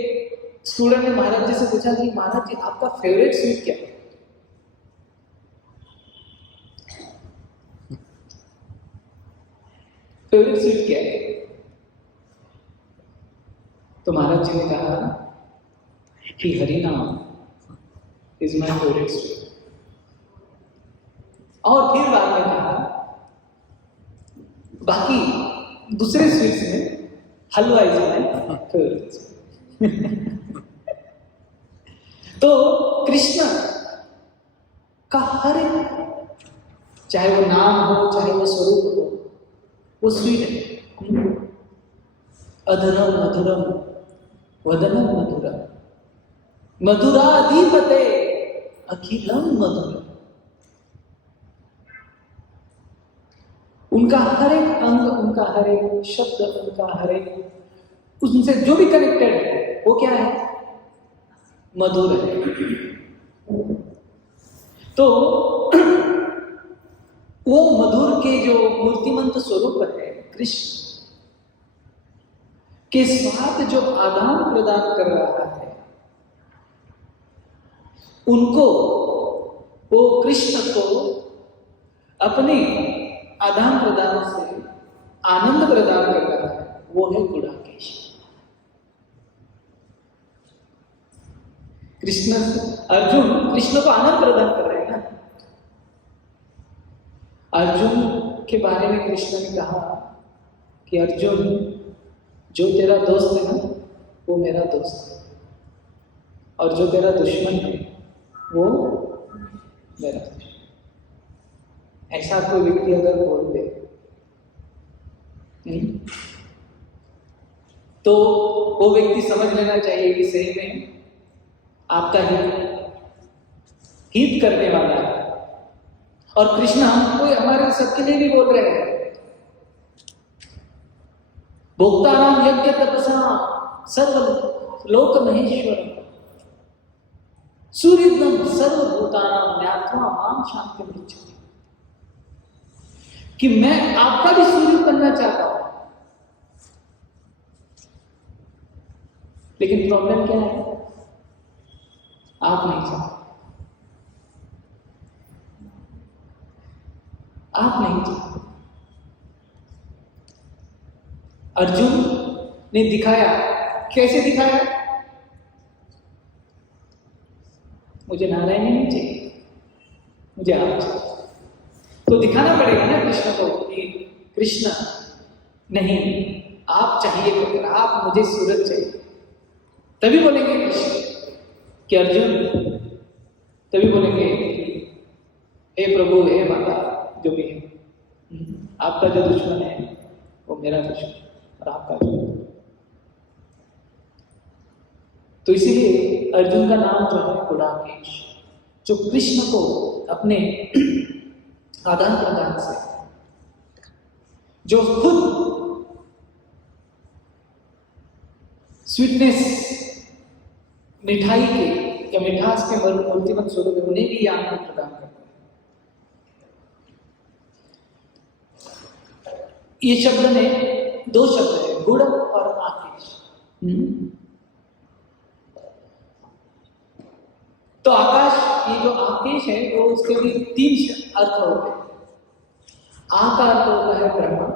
स्टूडेंट ने महाराज जी से पूछा कि महाराज जी आपका फेवरेट स्वीट क्या है? फेवरेट स्वीट क्या है? तो महाराज जी ने कहा कि हरि नाम इज माई फेवरेट स्वीट। और फिर बाद में कहा बाकी दूसरे स्वीट्स में हलवा इज माई फेवरेट स्वीट। तो कृष्ण का हर एक, चाहे वो नाम हो चाहे वो स्वरूप हो, वो स्वीट है। अधरम मधुरम वदनम मधुरम मधुराधिपते अखिलम मधुरम। उनका हर एक अंग, उनका हर एक शब्द, उनका हर एक उनसे जो भी कनेक्टेड है वो क्या है? मधुर है। तो वो मधुर के जो मूर्तिमंत स्वरूप है कृष्ण के साथ जो आदान प्रदान कर रहा है, उनको, वो कृष्ण को अपने आदान प्रदान से आनंद प्रदान कर रहा है, वो है गुणाकेश। अर्जुन कृष्ण को आनंद प्रदान कर रहे हैं ना। अर्जुन के बारे में कृष्ण ने कहा कि अर्जुन, जो तेरा दोस्त है ना वो मेरा दोस्त है, और जो तेरा दुश्मन है वो मेरा दुश्मन। ऐसा कोई व्यक्ति अगर बोल दे तो वो व्यक्ति समझ लेना चाहिए कि सही में आपका हित करने वाला है। और कृष्ण हमको, हमारे सबके लिए भी बोल रहे हैं, भोक्तानां यज्ञ तपसा सर्व लोक महेश्वर सूर्यदम सर्वभूतानां ज्ञात्वा मां शांति पृच्छति। कि मैं आपका भी सूर्य बनना चाहता हूं, लेकिन प्रॉब्लम क्या है? आप नहीं चाहते, आप नहीं चाहते। अर्जुन ने दिखाया, कैसे दिखाया? मुझे नारायण नहीं चाहिए, मुझे आप चाहिए। तो दिखाना पड़ेगा ना कृष्ण को कि कृष्ण नहीं, आप चाहिए, तो आप, मुझे सूरज चाहिए। तभी बोलेंगे कृष्ण कि अर्जुन, तभी बोलेंगे कि हे प्रभु, हे माता, जो भी है, आपका जो दुश्मन है वो मेरा दुश्मन और आपका जो। तो इसीलिए अर्जुन का नाम जो है गुणाकेश, जो कृष्ण को अपने आदान प्रदान से, जो खुद स्वीटनेस, मिठाई के या मिठास के मूर्तिमंत स्वरूप है, उन्हें भी आनंद प्रदान करते हैं। ये शब्द में दो शब्द है, गुण और आकेश। तो आकाश, ये जो आकेश है वो उसके भी तीन अर्थ होते हैं। आ का अर्थ होता है ब्रह्मा,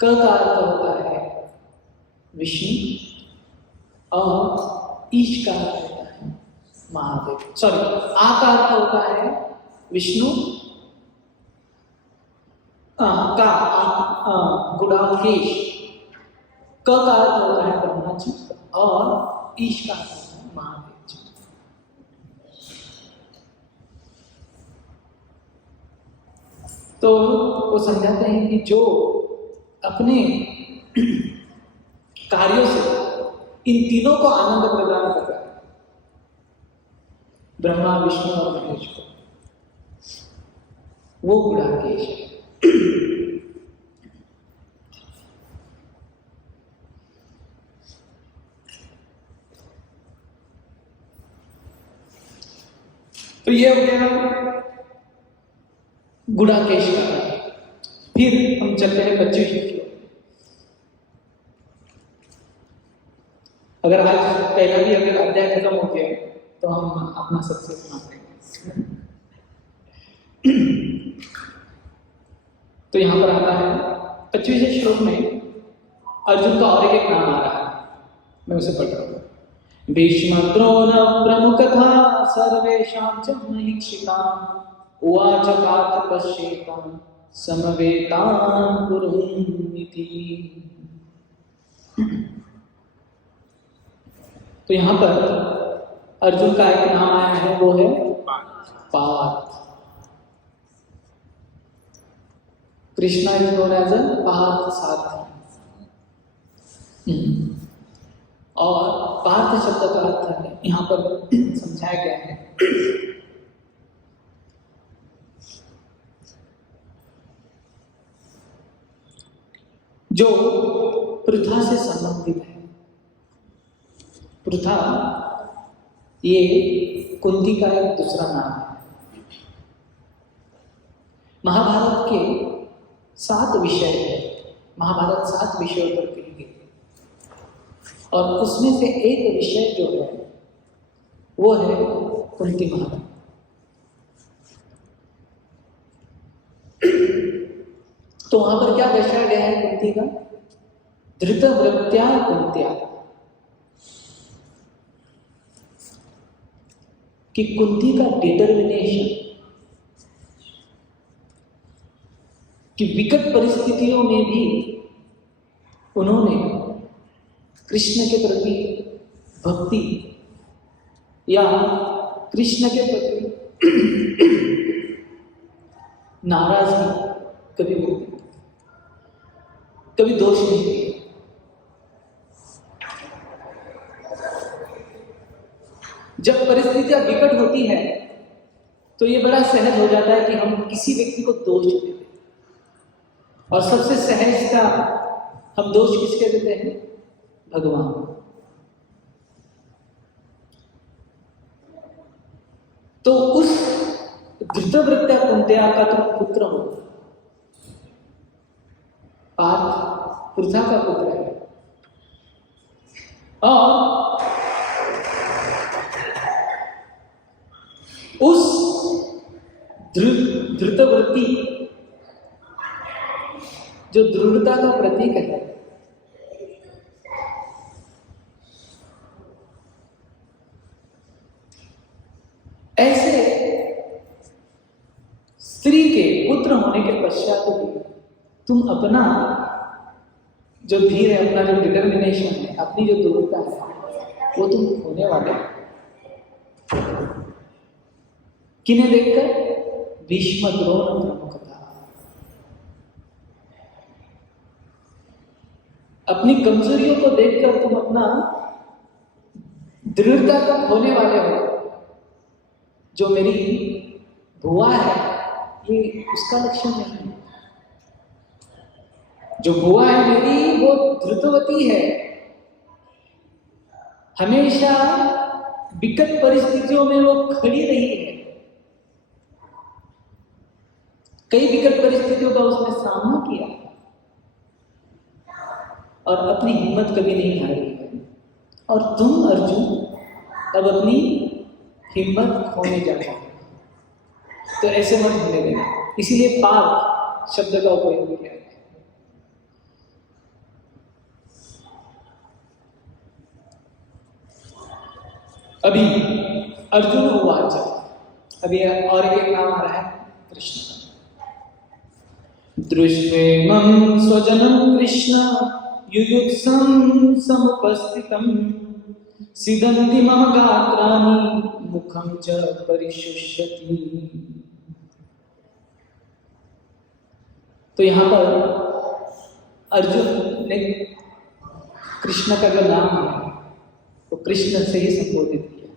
क का अर्थ होता है विष्णु, और ईश का अर्थ होता है महादेव। सॉरी, आ का अर्थ होता है विष्णु, गुणाकेश, क का अर्थ होता है ब्रह्मा जी, और ईश का अर्थ होता है महादेव जी। तो वो समझाते हैं कि जो अपने कार्यों से इन तीनों को आनंद प्रदान कर रहा है, ब्रह्मा, विष्णु और महेश को, वो गुणाकेश है। तो ये हो गया गुणाकेश का। फिर हम चलते हैं 25 श्लोक। अगर आज पहला भी अगर अध्याय खत्म हो गया तो हम अपना सक्सेस मानते हैं। तो यहां पर आता है 25वें श्लोक में अर्जुन का और एक नाम आ रहा है, मैं उसे पढ़ रहा हूं। भीष्म द्रोण प्रमुखथा सर्वेषां च महीक्षिताम् उवाच पार्थ पश्येताम् समवेतान् कुरुन्निति। तो यहां पर अर्जुन का एक नाम आया है, वो है Parth. Krishna is known as Parth Sarathi. और पार्थ शब्द का अर्थ है यहां पर समझाया गया है जो पृथा से संबंधित है। पृथा ये कुंती का एक दूसरा नाम है। महाभारत के 7 विषय है। महाभारत 7 विषयों पर कही गई और उसमें से एक विषय जो है वो है कुंती महाभारत। तो वहां पर क्या दर्शाया गया है कुंती का? धृतवृत्त्या कुंत्या, कि कुंती का डिटर्मिनेशन कि विकट परिस्थितियों में भी उन्होंने कृष्ण के प्रति भक्ति या कृष्ण के प्रति नाराजगी कभी व्यक्त कभी दोष नहीं दिए। जब परिस्थितियां विकट होती है तो ये बड़ा सहज हो जाता है कि हम किसी व्यक्ति को दोष देते हैं, और सबसे सहज का हम दोष किसके देते हैं? भगवान। तो उस धृतवृत्त्या कुंत्या का तो पुत्र हो, पार्थ पृथा का पुत्र है। और उस धृतवृत्ति जो दृढ़ता का प्रतीक है, ऐसे स्त्री के पुत्र होने के पश्चात भी तुम अपना जो धीर है, अपना जो डिटर्मिनेशन है, अपनी जो दृढ़ता है, वो तुम खोने वाले हो। किन्हें देखकर? भीष्म द्रोण प्रमुखता। अपनी कमजोरियों को देखकर तुम अपना दृढ़ता को खोने वाले हो। जो मेरी भुआ है ये उसका लक्षण नहीं है। जो भुआ है मेरी वो धृतवती है, हमेशा विकट परिस्थितियों में वो खड़ी रही है। कई विकट परिस्थितियों का उसने सामना किया और अपनी हिम्मत कभी नहीं हारी है। और तुम अर्जुन अब अपनी हिम्मत खोने जा रहे हो, तो ऐसे मत होने देना। इसीलिए पार्थ शब्द का उपयोग किया है। अभी अर्जुन उवाच, अभी और एक नाम आ रहा है कृष्ण। दृष्ट्वेमं स्वजनं कृष्ण युयुत्सं समुपस्थितं सिदन्ति मम गात्राणि मुखं च परिशुष्यति। तो यहाँ पर अर्जुन ने कृष्ण का जो नाम है तो कृष्ण से ही संबोधित किया।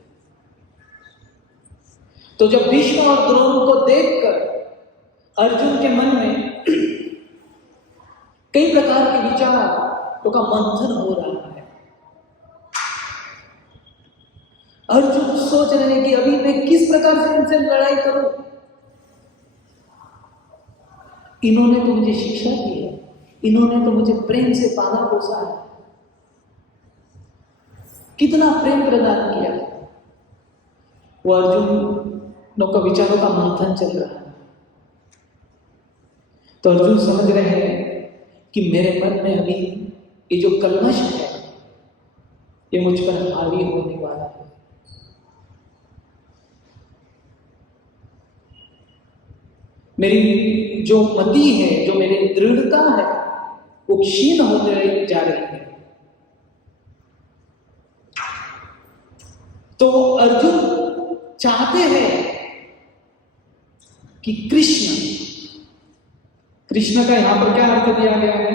तो जब भीष्म और द्रोण को देखकर अर्जुन के मन में कई प्रकार के विचारों का मंथन हो रहा है। अर्जुन सोच रहे हैं कि अभी मैं किस प्रकार से इनसे लड़ाई करूं। इन्होंने तो मुझे शिक्षा दी है, इन्होंने तो मुझे प्रेम से पाला पोसा है, कितना प्रेम प्रदान किया। वो अर्जुन का विचारों का मंथन चल रहा है। तो अर्जुन समझ रहे हैं कि मेरे मन में अभी ये जो कलमश है ये मुझ पर हावी होने वाला है। मेरी जो मति है, जो मेरी दृढ़ता है, वो क्षीण होते जा रही है। तो अर्जुन चाहते हैं कि कृष्ण का यहां पर क्या अर्थ दिया गया है?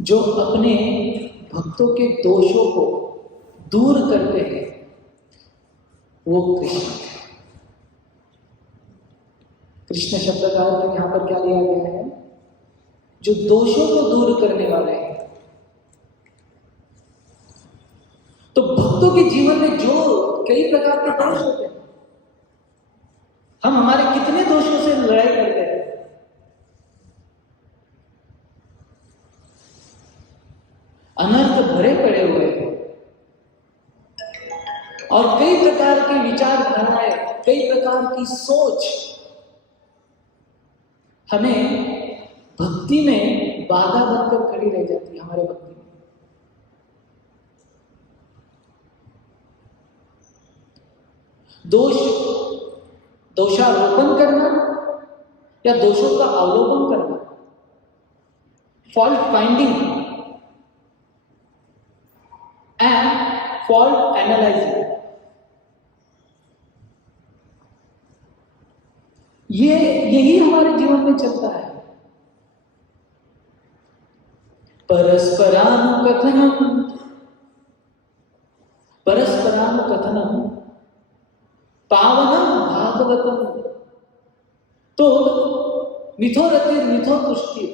जो अपने भक्तों के दोषों को दूर करते हैं वो कृष्ण। कृष्ण शब्द का अर्थ यहां पर क्या लिया गया है? जो दोषों को दूर करने वाले हैं। तो भक्तों के जीवन में जो कई प्रकार के दोष होते हैं, हम हमारे कितने दोषों से लड़ाई करते हैं। अनर्थ भरे पड़े हुए हैं और कई प्रकार के विचारधाराएं, कई प्रकार की सोच हमें भक्ति में बाधा बनकर खड़ी रह जाती है। हमारे भक्ति में दोषारोपण करना या दोषों का अवलोकन करना, fault finding and fault analysing, यही हमारे जीवन में चलता है। परस्परानुकथनम पावनम भागवतम। तो मिथो रति मिथो तुष्टि।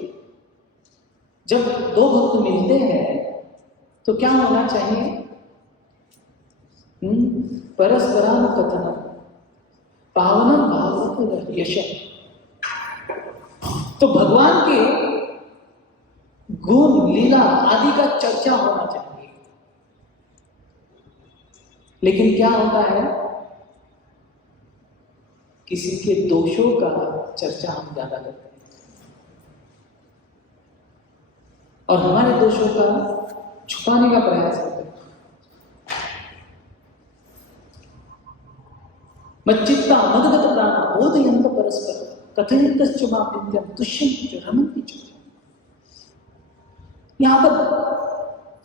जब दो भक्त मिलते हैं तो क्या होना चाहिए? परस्परानुकथनम पावनम भागवत यश। तो भगवान के गुण लीला आदि का चर्चा होना चाहिए। लेकिन क्या होता है? किसी के दोषों का चर्चा हम ज्यादा करते हैं और हमारे दोषों का छुपाने का प्रयास करते हैं। मच्चित्ता मदगत प्राण बोधयन्त परस्पर कथयन्तश्च मापित्यं तुष्यन्ति रमन्ति च। यहां पर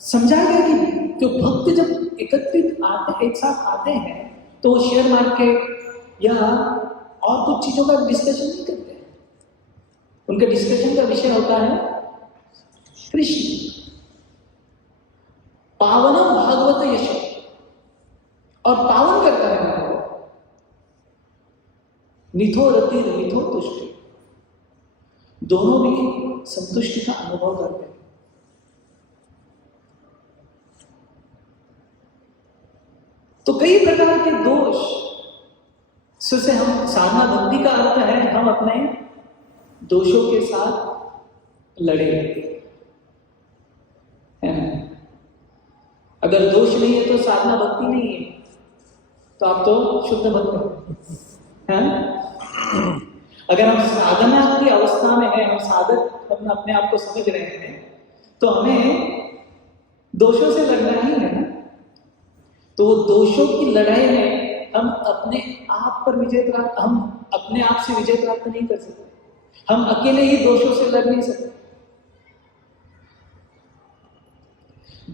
समझाया गया कि जो भक्त जब एकत्रित आते, एक साथ आते हैं, तो वो शेयर मार्केट या और कुछ चीजों का डिस्कशन नहीं करते हैं। उनके डिस्कशन का विषय होता है कृष्ण। पावनम भागवत यश, और पावन करता है उनको। मिथो रति मिथो तुष्टि, दोनों भी संतुष्टि का अनुभव करते हैं। तो कई प्रकार के दोष से हम साधना भक्ति का अर्थ है हम अपने दोषों के साथ लड़े, है ना? अगर दोष नहीं है तो साधना भक्ति नहीं है, तो आप तो शुद्ध भक्त हैं। अगर हम साधना की अवस्था में हैं, हम साधक अपने आप को समझ रहे हैं, तो हमें दोषों से लड़ना ही है ना। तो दोषों की लड़ाई में हम अपने आप पर विजय प्राप्त, हम अपने आप से विजय प्राप्त नहीं कर सकते। हम अकेले ही दोषों से लड़ नहीं सकते।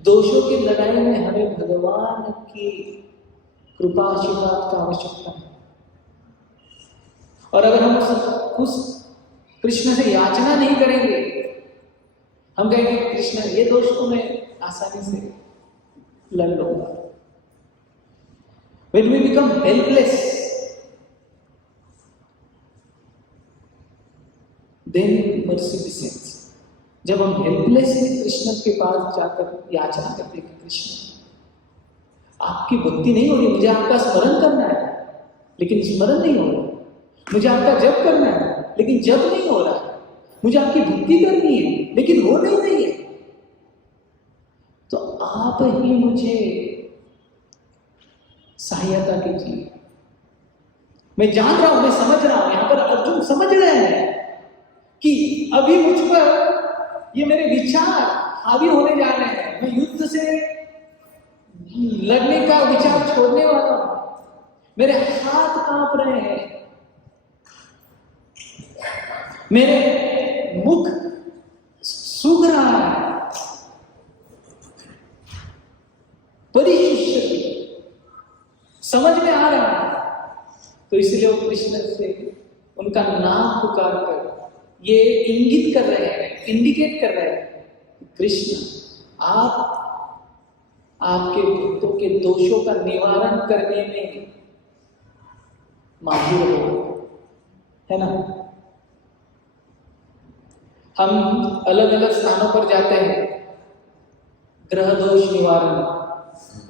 दोषों की लड़ाई में हमें भगवान की कृपा आशीर्वाद का आवश्यकता है। और अगर हम उस कृष्ण से याचना नहीं करेंगे, हम कहेंगे कृष्ण ये दोष को मैं आसानी से लड़ लूंगा। When we become helpless, then mercy descends. जब हम हेल्पलेसली कृष्ण के पास जाकर याचना करते हैं कि कृष्ण आपकी भक्ति नहीं हो रही, मुझे आपका स्मरण करना है लेकिन स्मरण नहीं हो रहा, मुझे आपका जप करना है लेकिन जप नहीं हो रहा, मुझे आपकी भक्ति करनी है लेकिन हो नहीं रही है, तो आप ही मुझे सहायता कीजिए। मैं जान रहा हूं, मैं समझ रहा हूं, यहां पर अर्जुन समझ रहे हैं कि अभी मुझ पर ये मेरे विचार हावी होने जा रहे हैं, मैं युद्ध से लड़ने का विचार छोड़ने वाला हूं, मेरे हाथ कांप रहे हैं, मेरे मुख सूख रहा है, परिशिष्य समझ में आ रहा है। तो इसलिए वो कृष्ण से उनका नाम पुकार कर ये इंगित कर रहे हैं, इंडिकेट कर रहे हैं, कृष्ण आप आपके भक्तों के दोषों का निवारण करने में माहिर हो, है ना। हम अलग अलग स्थानों पर जाते हैं, ग्रह दोष निवारण,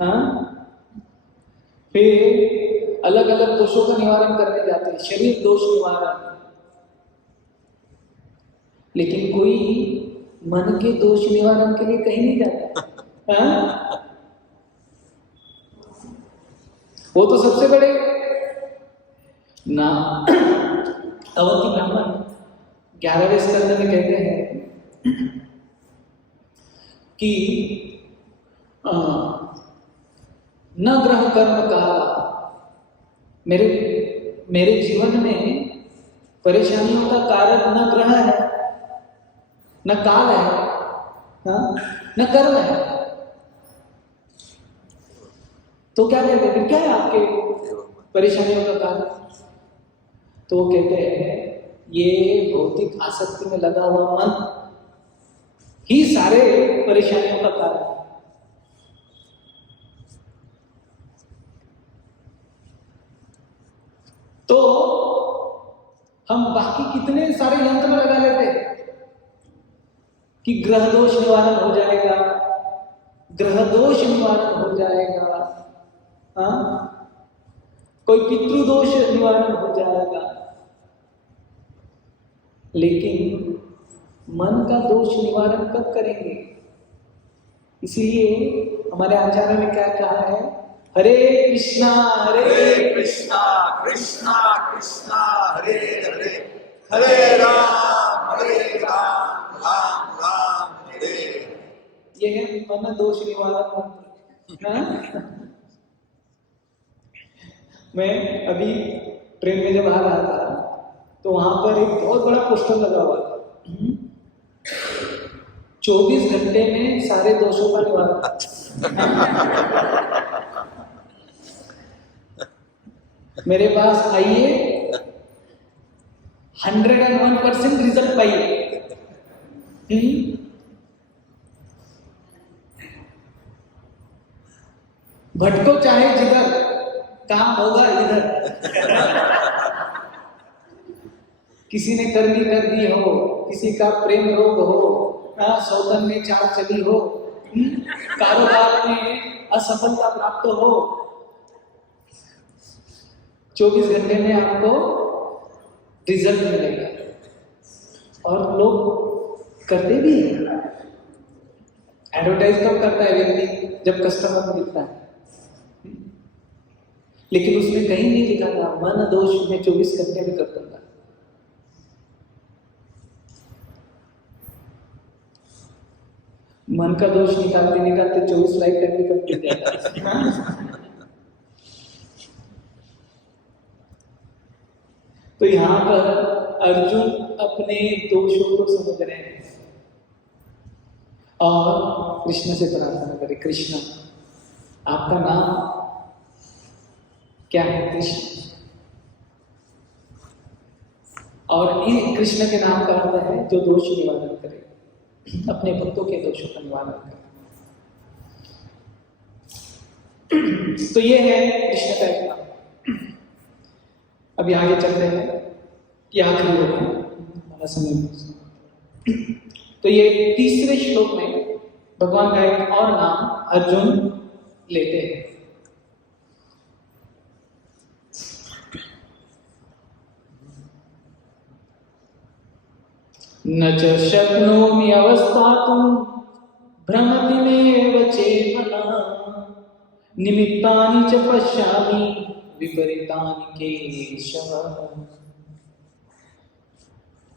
हाँ, फिर अलग अलग दोषों का निवारण करने जाते हैं, शरीर दोष निवारण, लेकिन कोई मन के दोष निवारण के लिए कहीं नहीं जाता, हाँ? वो तो सबसे बड़े ना अवंती ब्राह्मण 11वें स्कंद में कहते हैं कि न ग्रह कर्म का, मेरे जीवन में परेशानियों का कारण न ग्रह है, न काल है, हाँ? न कर्म है। तो क्या कहते हैं, फिर क्या है आपके परेशानियों का कारण? तो वो कहते हैं ये भौतिक आसक्ति में लगा हुआ मन ही सारे परेशानियों का कारण है। तो हम बाकी कितने सारे यंत्र लगा लेते हैं कि ग्रह दोष निवारण हो जाएगा, ग्रह दोष निवारण हो जाएगा, हाँ? कोई पितृदोष निवारण हो जाएगा, लेकिन मन का दोष निवारण कब करेंगे? इसीलिए हमारे आचार्य ने क्या कहा है, हरे कृष्णा कृष्णा कृष्णा कृष्णा हरे हरे, हरे राम राम राम हरे। ये है मन दोष निवारण मंत्र, हाँ? मैं अभी ट्रेन में जब आ रहा था तो वहां पर एक बहुत बड़ा पोस्टर लगा हुआ था, 24 घंटे में सारे दोषों का निवारण। मेरे पास आइए, 101% रिजल्ट पाइए। भटको चाहे जिधर, काम होगा इधर। किसी ने कर्मी कर दी हो, किसी का प्रेम रोग हो, सौतन में चाल चली हो, कारोबार में असफलता प्राप्त हो, 24 घंटे में आपको रिजल्ट मिलेगा। और लोग करते भी हैं। एडवर्टाइज कब करता है व्यक्ति? जब कस्टमर मिलता है। लेकिन उसमें कहीं नहीं लिखा था मन दोष में 24 घंटे में कर दूंगा। मन का दोष निकालते निकालते 24 लाइफ टाइम भी कंप्लीट जाता है। तो यहाँ पर अर्जुन अपने दोषों को समझ रहे हैं और कृष्ण से प्रार्थना करें, कृष्ण आपका नाम क्या है? कृष्ण। और इन कृष्ण के नाम का अर्थ है जो दोष निवारण करे, अपने भक्तों के दोषों का निवारण करे। तो ये है कृष्ण का एक नाम। अभी आगे चलते हैं कि आखिरी होगा हमारा समय। तो ये तीसरे श्लोक में भगवान का एक और नाम अर्जुन लेते हैं। न च शक्नोमि अवस्थातुं भ्रमतिमेव चेतना निमित्तानि च पश्यामि विपरीतानि केशव।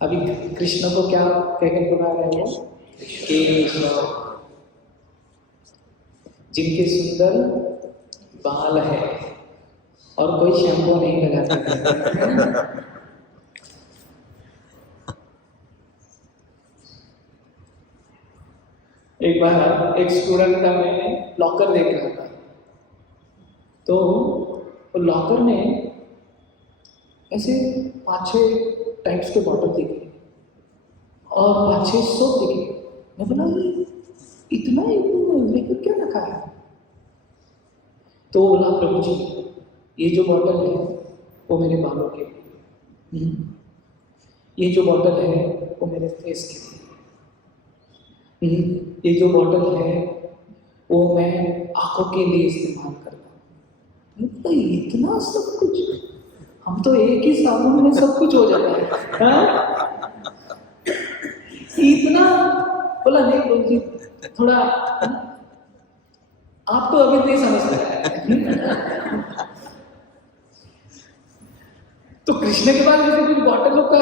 अभी कृष्ण को क्या कहकर बुला रहे हैं? केशव, जिनके सुंदर बाल है और कोई शैम्पू नहीं लगाता। एक बार एक स्टूडेंट का मैं लॉकर देख रहा था, तो वो लॉकर में ऐसे 5-6 टाइप्स के बॉटल दिखे और 5-6 सोप दिखे। मैं बोला इतना लेकर क्या रखा है? तो वो बोला प्रभु जी ये जो बॉटल है वो मेरे बालों के लिए, ये जो बॉटल है वो मेरे फेस के लिए, ये जो बॉटल है वो मैं आंखों के लिए इस्तेमाल करता हूँ। इतना सब कुछ, हम तो एक ही साबुन में सब कुछ हो जाता है, हाँ? इतना बोला नहीं प्रभु जी थोड़ा आप तो अभी नहीं समझते हैं। तो कृष्ण के पास जैसे कुछ बॉटलों का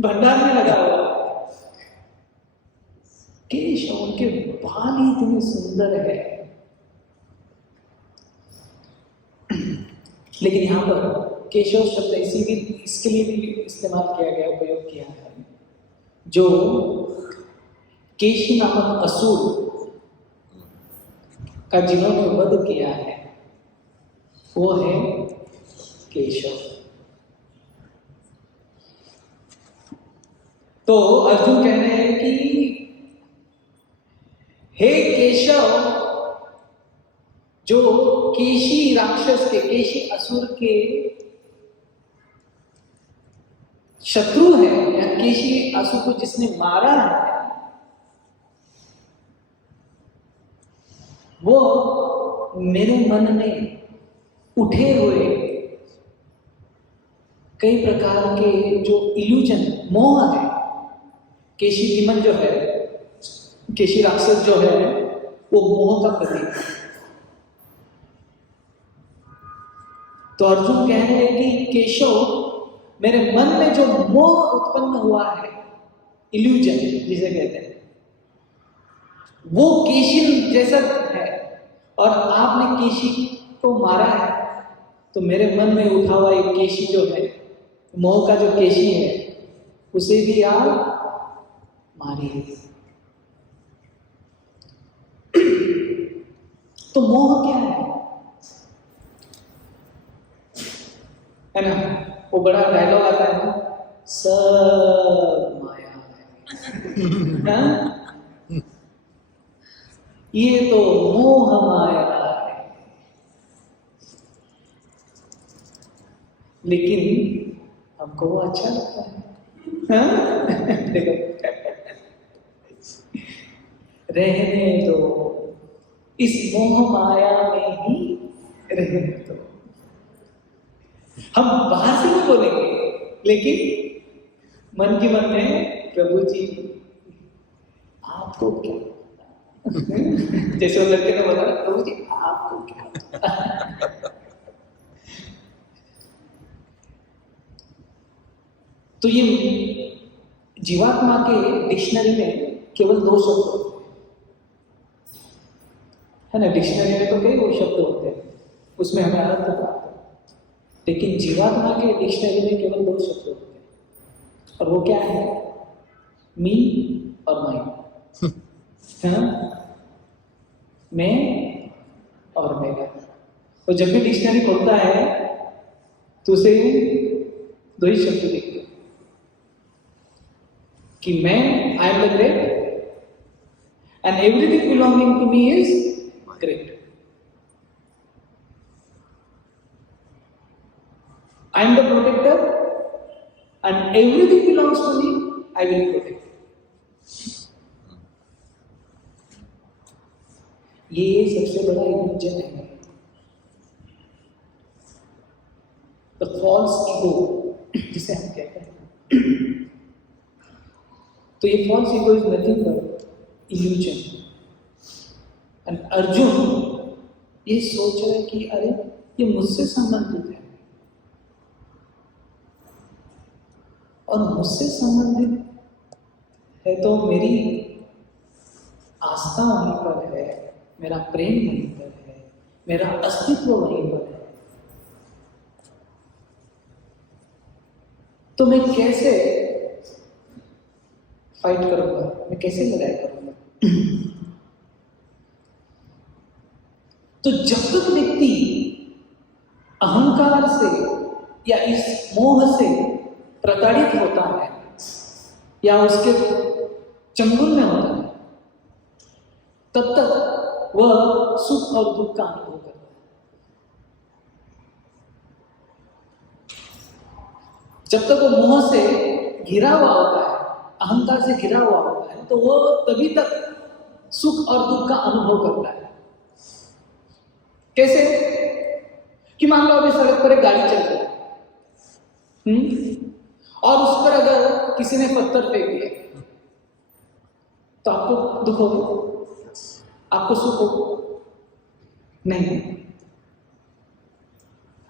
भंडार में लगा हुआ केशव, उनके बाल ही इतने सुंदर है। लेकिन यहाँ पर केशव शब्द इसके लिए भी इस्तेमाल किया गया, उपयोग किया है। जो केशी नामक असुर का जिन्होंने वध किया है वो है केशव। तो अर्जुन कह रहे हैं कि हे केशव, जो केशी राक्षस के, केशी असुर के शत्रु है या केशी असुर को जिसने मारा है, वो मेरे मन में उठे हुए कई प्रकार के जो इल्यूजन, मोह है, केशी विमन जो है, केशी राक्षस जो है वो मोह का प्रतीक है। तो अर्जुन कह रहे हैं कि केशव, मेरे मन में जो मोह उत्पन्न हुआ है, इल्यूजन जिसे कहते हैं, वो केशी जैसा है और आपने केशी को मारा है, तो मेरे मन में उठा हुआ एक केशी जो है, मोह का जो केशी है, उसे भी आप मारिए। तो मोह क्या है ना? वो बड़ा डायलॉग आता है ना, सब माया है। ये तो मोह माया है। लेकिन हमको वो अच्छा लगता है, हाँ? देखो, रहने दो, इस मोह माया में ही रहने दो। हम बाहर से नहीं बोलेंगे, लेकिन मन की मन में प्रभु जी आपको क्या, जैसे वो लड़के ने बोला प्रभु जी आपको क्या। तो ये जीवात्मा के डिक्शनरी में केवल 2 शब्द होते हैं, है ना? डिक्शनरी में तो कई शब्द होते हैं, उसमें हमें अर्थ प्राप्त है, लेकिन जीवात्मा के डिक्शनरी में केवल 2 शब्द होते हैं, और वो क्या है? मी और माई, मैं और मेरा। तो जब भी डिक्शनरी खोलता है तो उसे 2 ही शब्द दिखते हैं कि मैं, I am the great and everything belonging to me is great. I am the protector and everything belongs to me, I will protect. ये सबसे बड़ा इल्यूजन है, the false ego जिसे हम कहते हैं। तो ये false ego is nothing but illusion. And Arjun ये सोच रहे कि अरे ये मुझसे संबंधित है, और मुझसे संबंधित है तो मेरी आस्था वहीं पर है, मेरा प्रेम वहीं पर है, मेरा अस्तित्व वहीं पर है, तो मैं कैसे फाइट करूंगा, मैं कैसे लड़ाई करूंगा? तो जब तक व्यक्ति अहंकार से या इस मोह से प्रताड़ित होता है या उसके चंगुल में होता है, तब तक वह सुख और दुख का अनुभव करता है। जब तक वो मोह से घिरा हुआ होता है, अहंकार से घिरा हुआ होता है, तो वो तभी तक सुख और दुख का अनुभव करता है। कैसे? कि मान लो अभी सड़क पर एक गाड़ी चल रही है, और उस पर अगर किसी ने पत्थर फेंक दिया तो आपको दुख होगा, आपको सुख होगा? नहीं,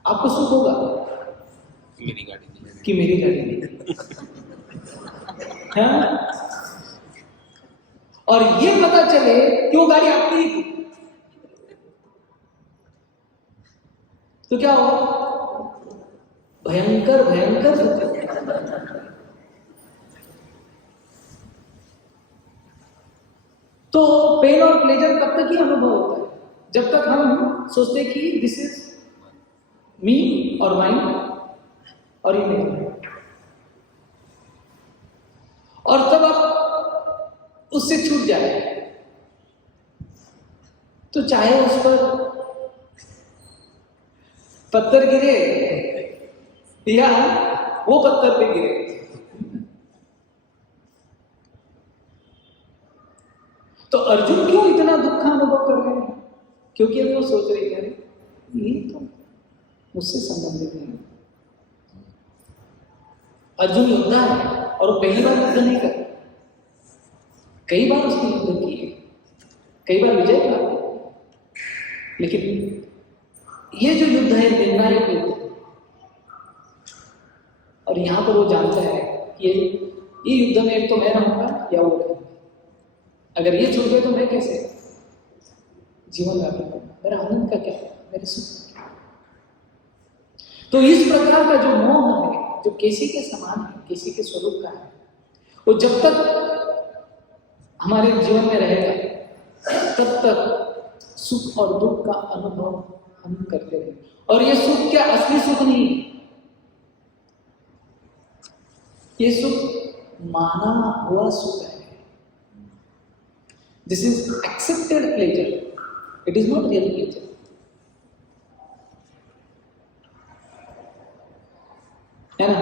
आपको सुख होगा कि मेरी गाड़ी नहीं। हाँ? और ये पता चले कि वो गाड़ी आपकी ही थी, तो क्या होगा? भयंकर भयंकर सुख। तो पेन और प्लेजर कब तक ही अनुभव होता है? जब तक हम सोचते हैं कि दिस इज मी और माइन और ये मेरा, और तब आप उससे छूट जाए तो चाहे उस पर पत्थर गिरे या वो पत्थर पे गिरे, तो अर्जुन क्यों इतना दुख का अनुभव कर रहे हैं? क्योंकि अभी वो सोच रहे हैं ये तो मुझसे संबंधित नहीं। अर्जुन योद्धा है और वो पहली बार युद्ध नहीं कर, कई बार उसने युद्ध किए, कई बार विजय प्राप्त की, लेकिन ये जो युद्ध है निर्णायक युद्ध, और यहां पर वो जानता है कि ये युद्ध में एक तो मैं रहूंगा या वो रहेगा। अगर ये छूट गए तो मैं कैसे जीवन व्यापन करूंगा, मेरा आनंद का क्या, मेरे सुख का क्या? तो इस प्रकार का जो मोह है, जो केसी के समान है, केसी के स्वरूप का है, वो जब तक हमारे जीवन में रहेगा तब तक सुख और दुख का अनुभव हम करते रहेंगे। और ये सुख क्या असली सुख नहीं है, ये सुख माना हुआ सुख है। This is accepted pleasure. It is not real pleasure. है ना?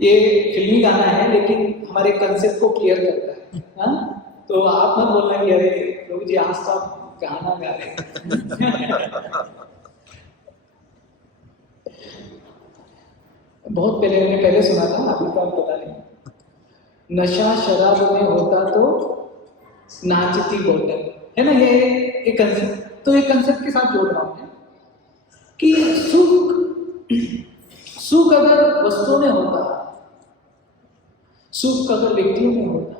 ये फिल्मी गाना है लेकिन हमारे कंसेप्ट को क्लियर करता है। हाँ? तो आप मत बोलना कि अरे प्रभु जी आज तो आप गाना गा रहे हैं। बहुत पहले मैंने पहले सुना था, अभी तो आप पता नहीं। नशा शराब में होता तो नाचती बोतल, है ना? ये कंसेप्ट, तो ये कंसेप्ट के साथ जोड़ रहा हूं कि सुख अगर वस्तुओं में होता, सुख अगर व्यक्तियों में होता,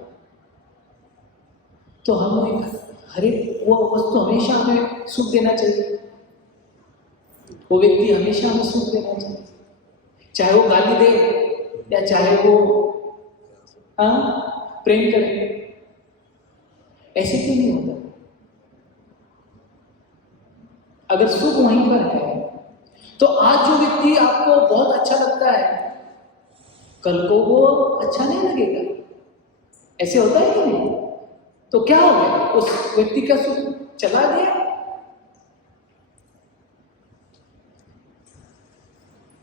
तो हम हर एक वो वस्तु हमेशा हमें सुख देना चाहिए, वो व्यक्ति हमेशा हमें सुख देना चाहिए, चाहे वो गाली दे या चाहे वो प्रेम करे। ऐसे क्यों नहीं होता? अगर सुख वहीं पर है तो आज जो व्यक्ति आपको बहुत अच्छा लगता है, कल को वो अच्छा नहीं लगेगा। ऐसे होता है कि नहीं? तो क्या हो गया? उस व्यक्ति का सुख चला गया।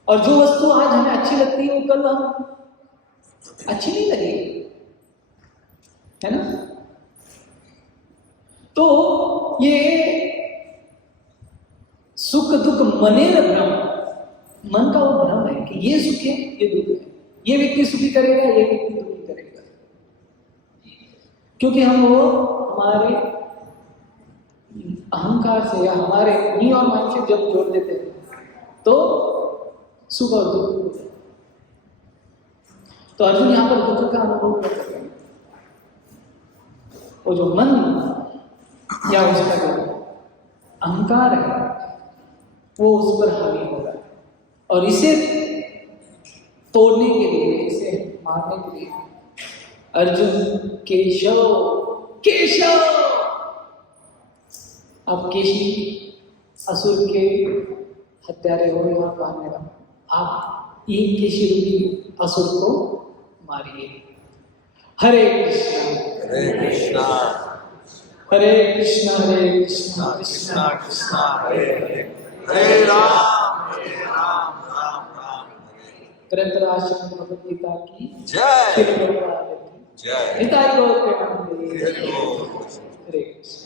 और जो वस्तु आज हमें अच्छी लगती है वो कल हम अच्छी नहीं लगेगी, है ना? तो ये सुख दुख मनेर भ्रम, मन का वो भ्रम है कि ये सुख है ये दुख है, ये व्यक्ति सुखी करेगा ये व्यक्ति दुखी क्योंकि हम वो हमारे अहंकार से या हमारे मी और माइंड से जब जोड़ देते हैं तो सुख और दुख होता है। तो अर्जुन यहाँ पर दुख का अनुभव कर सकते हैं। वो जो मन या उसका जो अहंकार है वो उस पर हावी हो रहा है और इसे तोड़ने के लिए, इसे मारने के लिए अर्जुन केशव केशव, आप केशी असुर के हत्यारे हो यहाँ मारने वाले, आप एक केशी रूपी असुर को मारिए। हरे कृष्णा हरे कृष्णा हरे कृष्णा हरे कृष्णा कृष्णा कृष्णा हरे हरे हरे राम राम राम हरे। ग्रंथराज श्रीमद् भगवद गीता की जय श्री प्रभुपाद की जय निताई गौर प्रेमानंद। हरि बोल। हरे कृष्ण।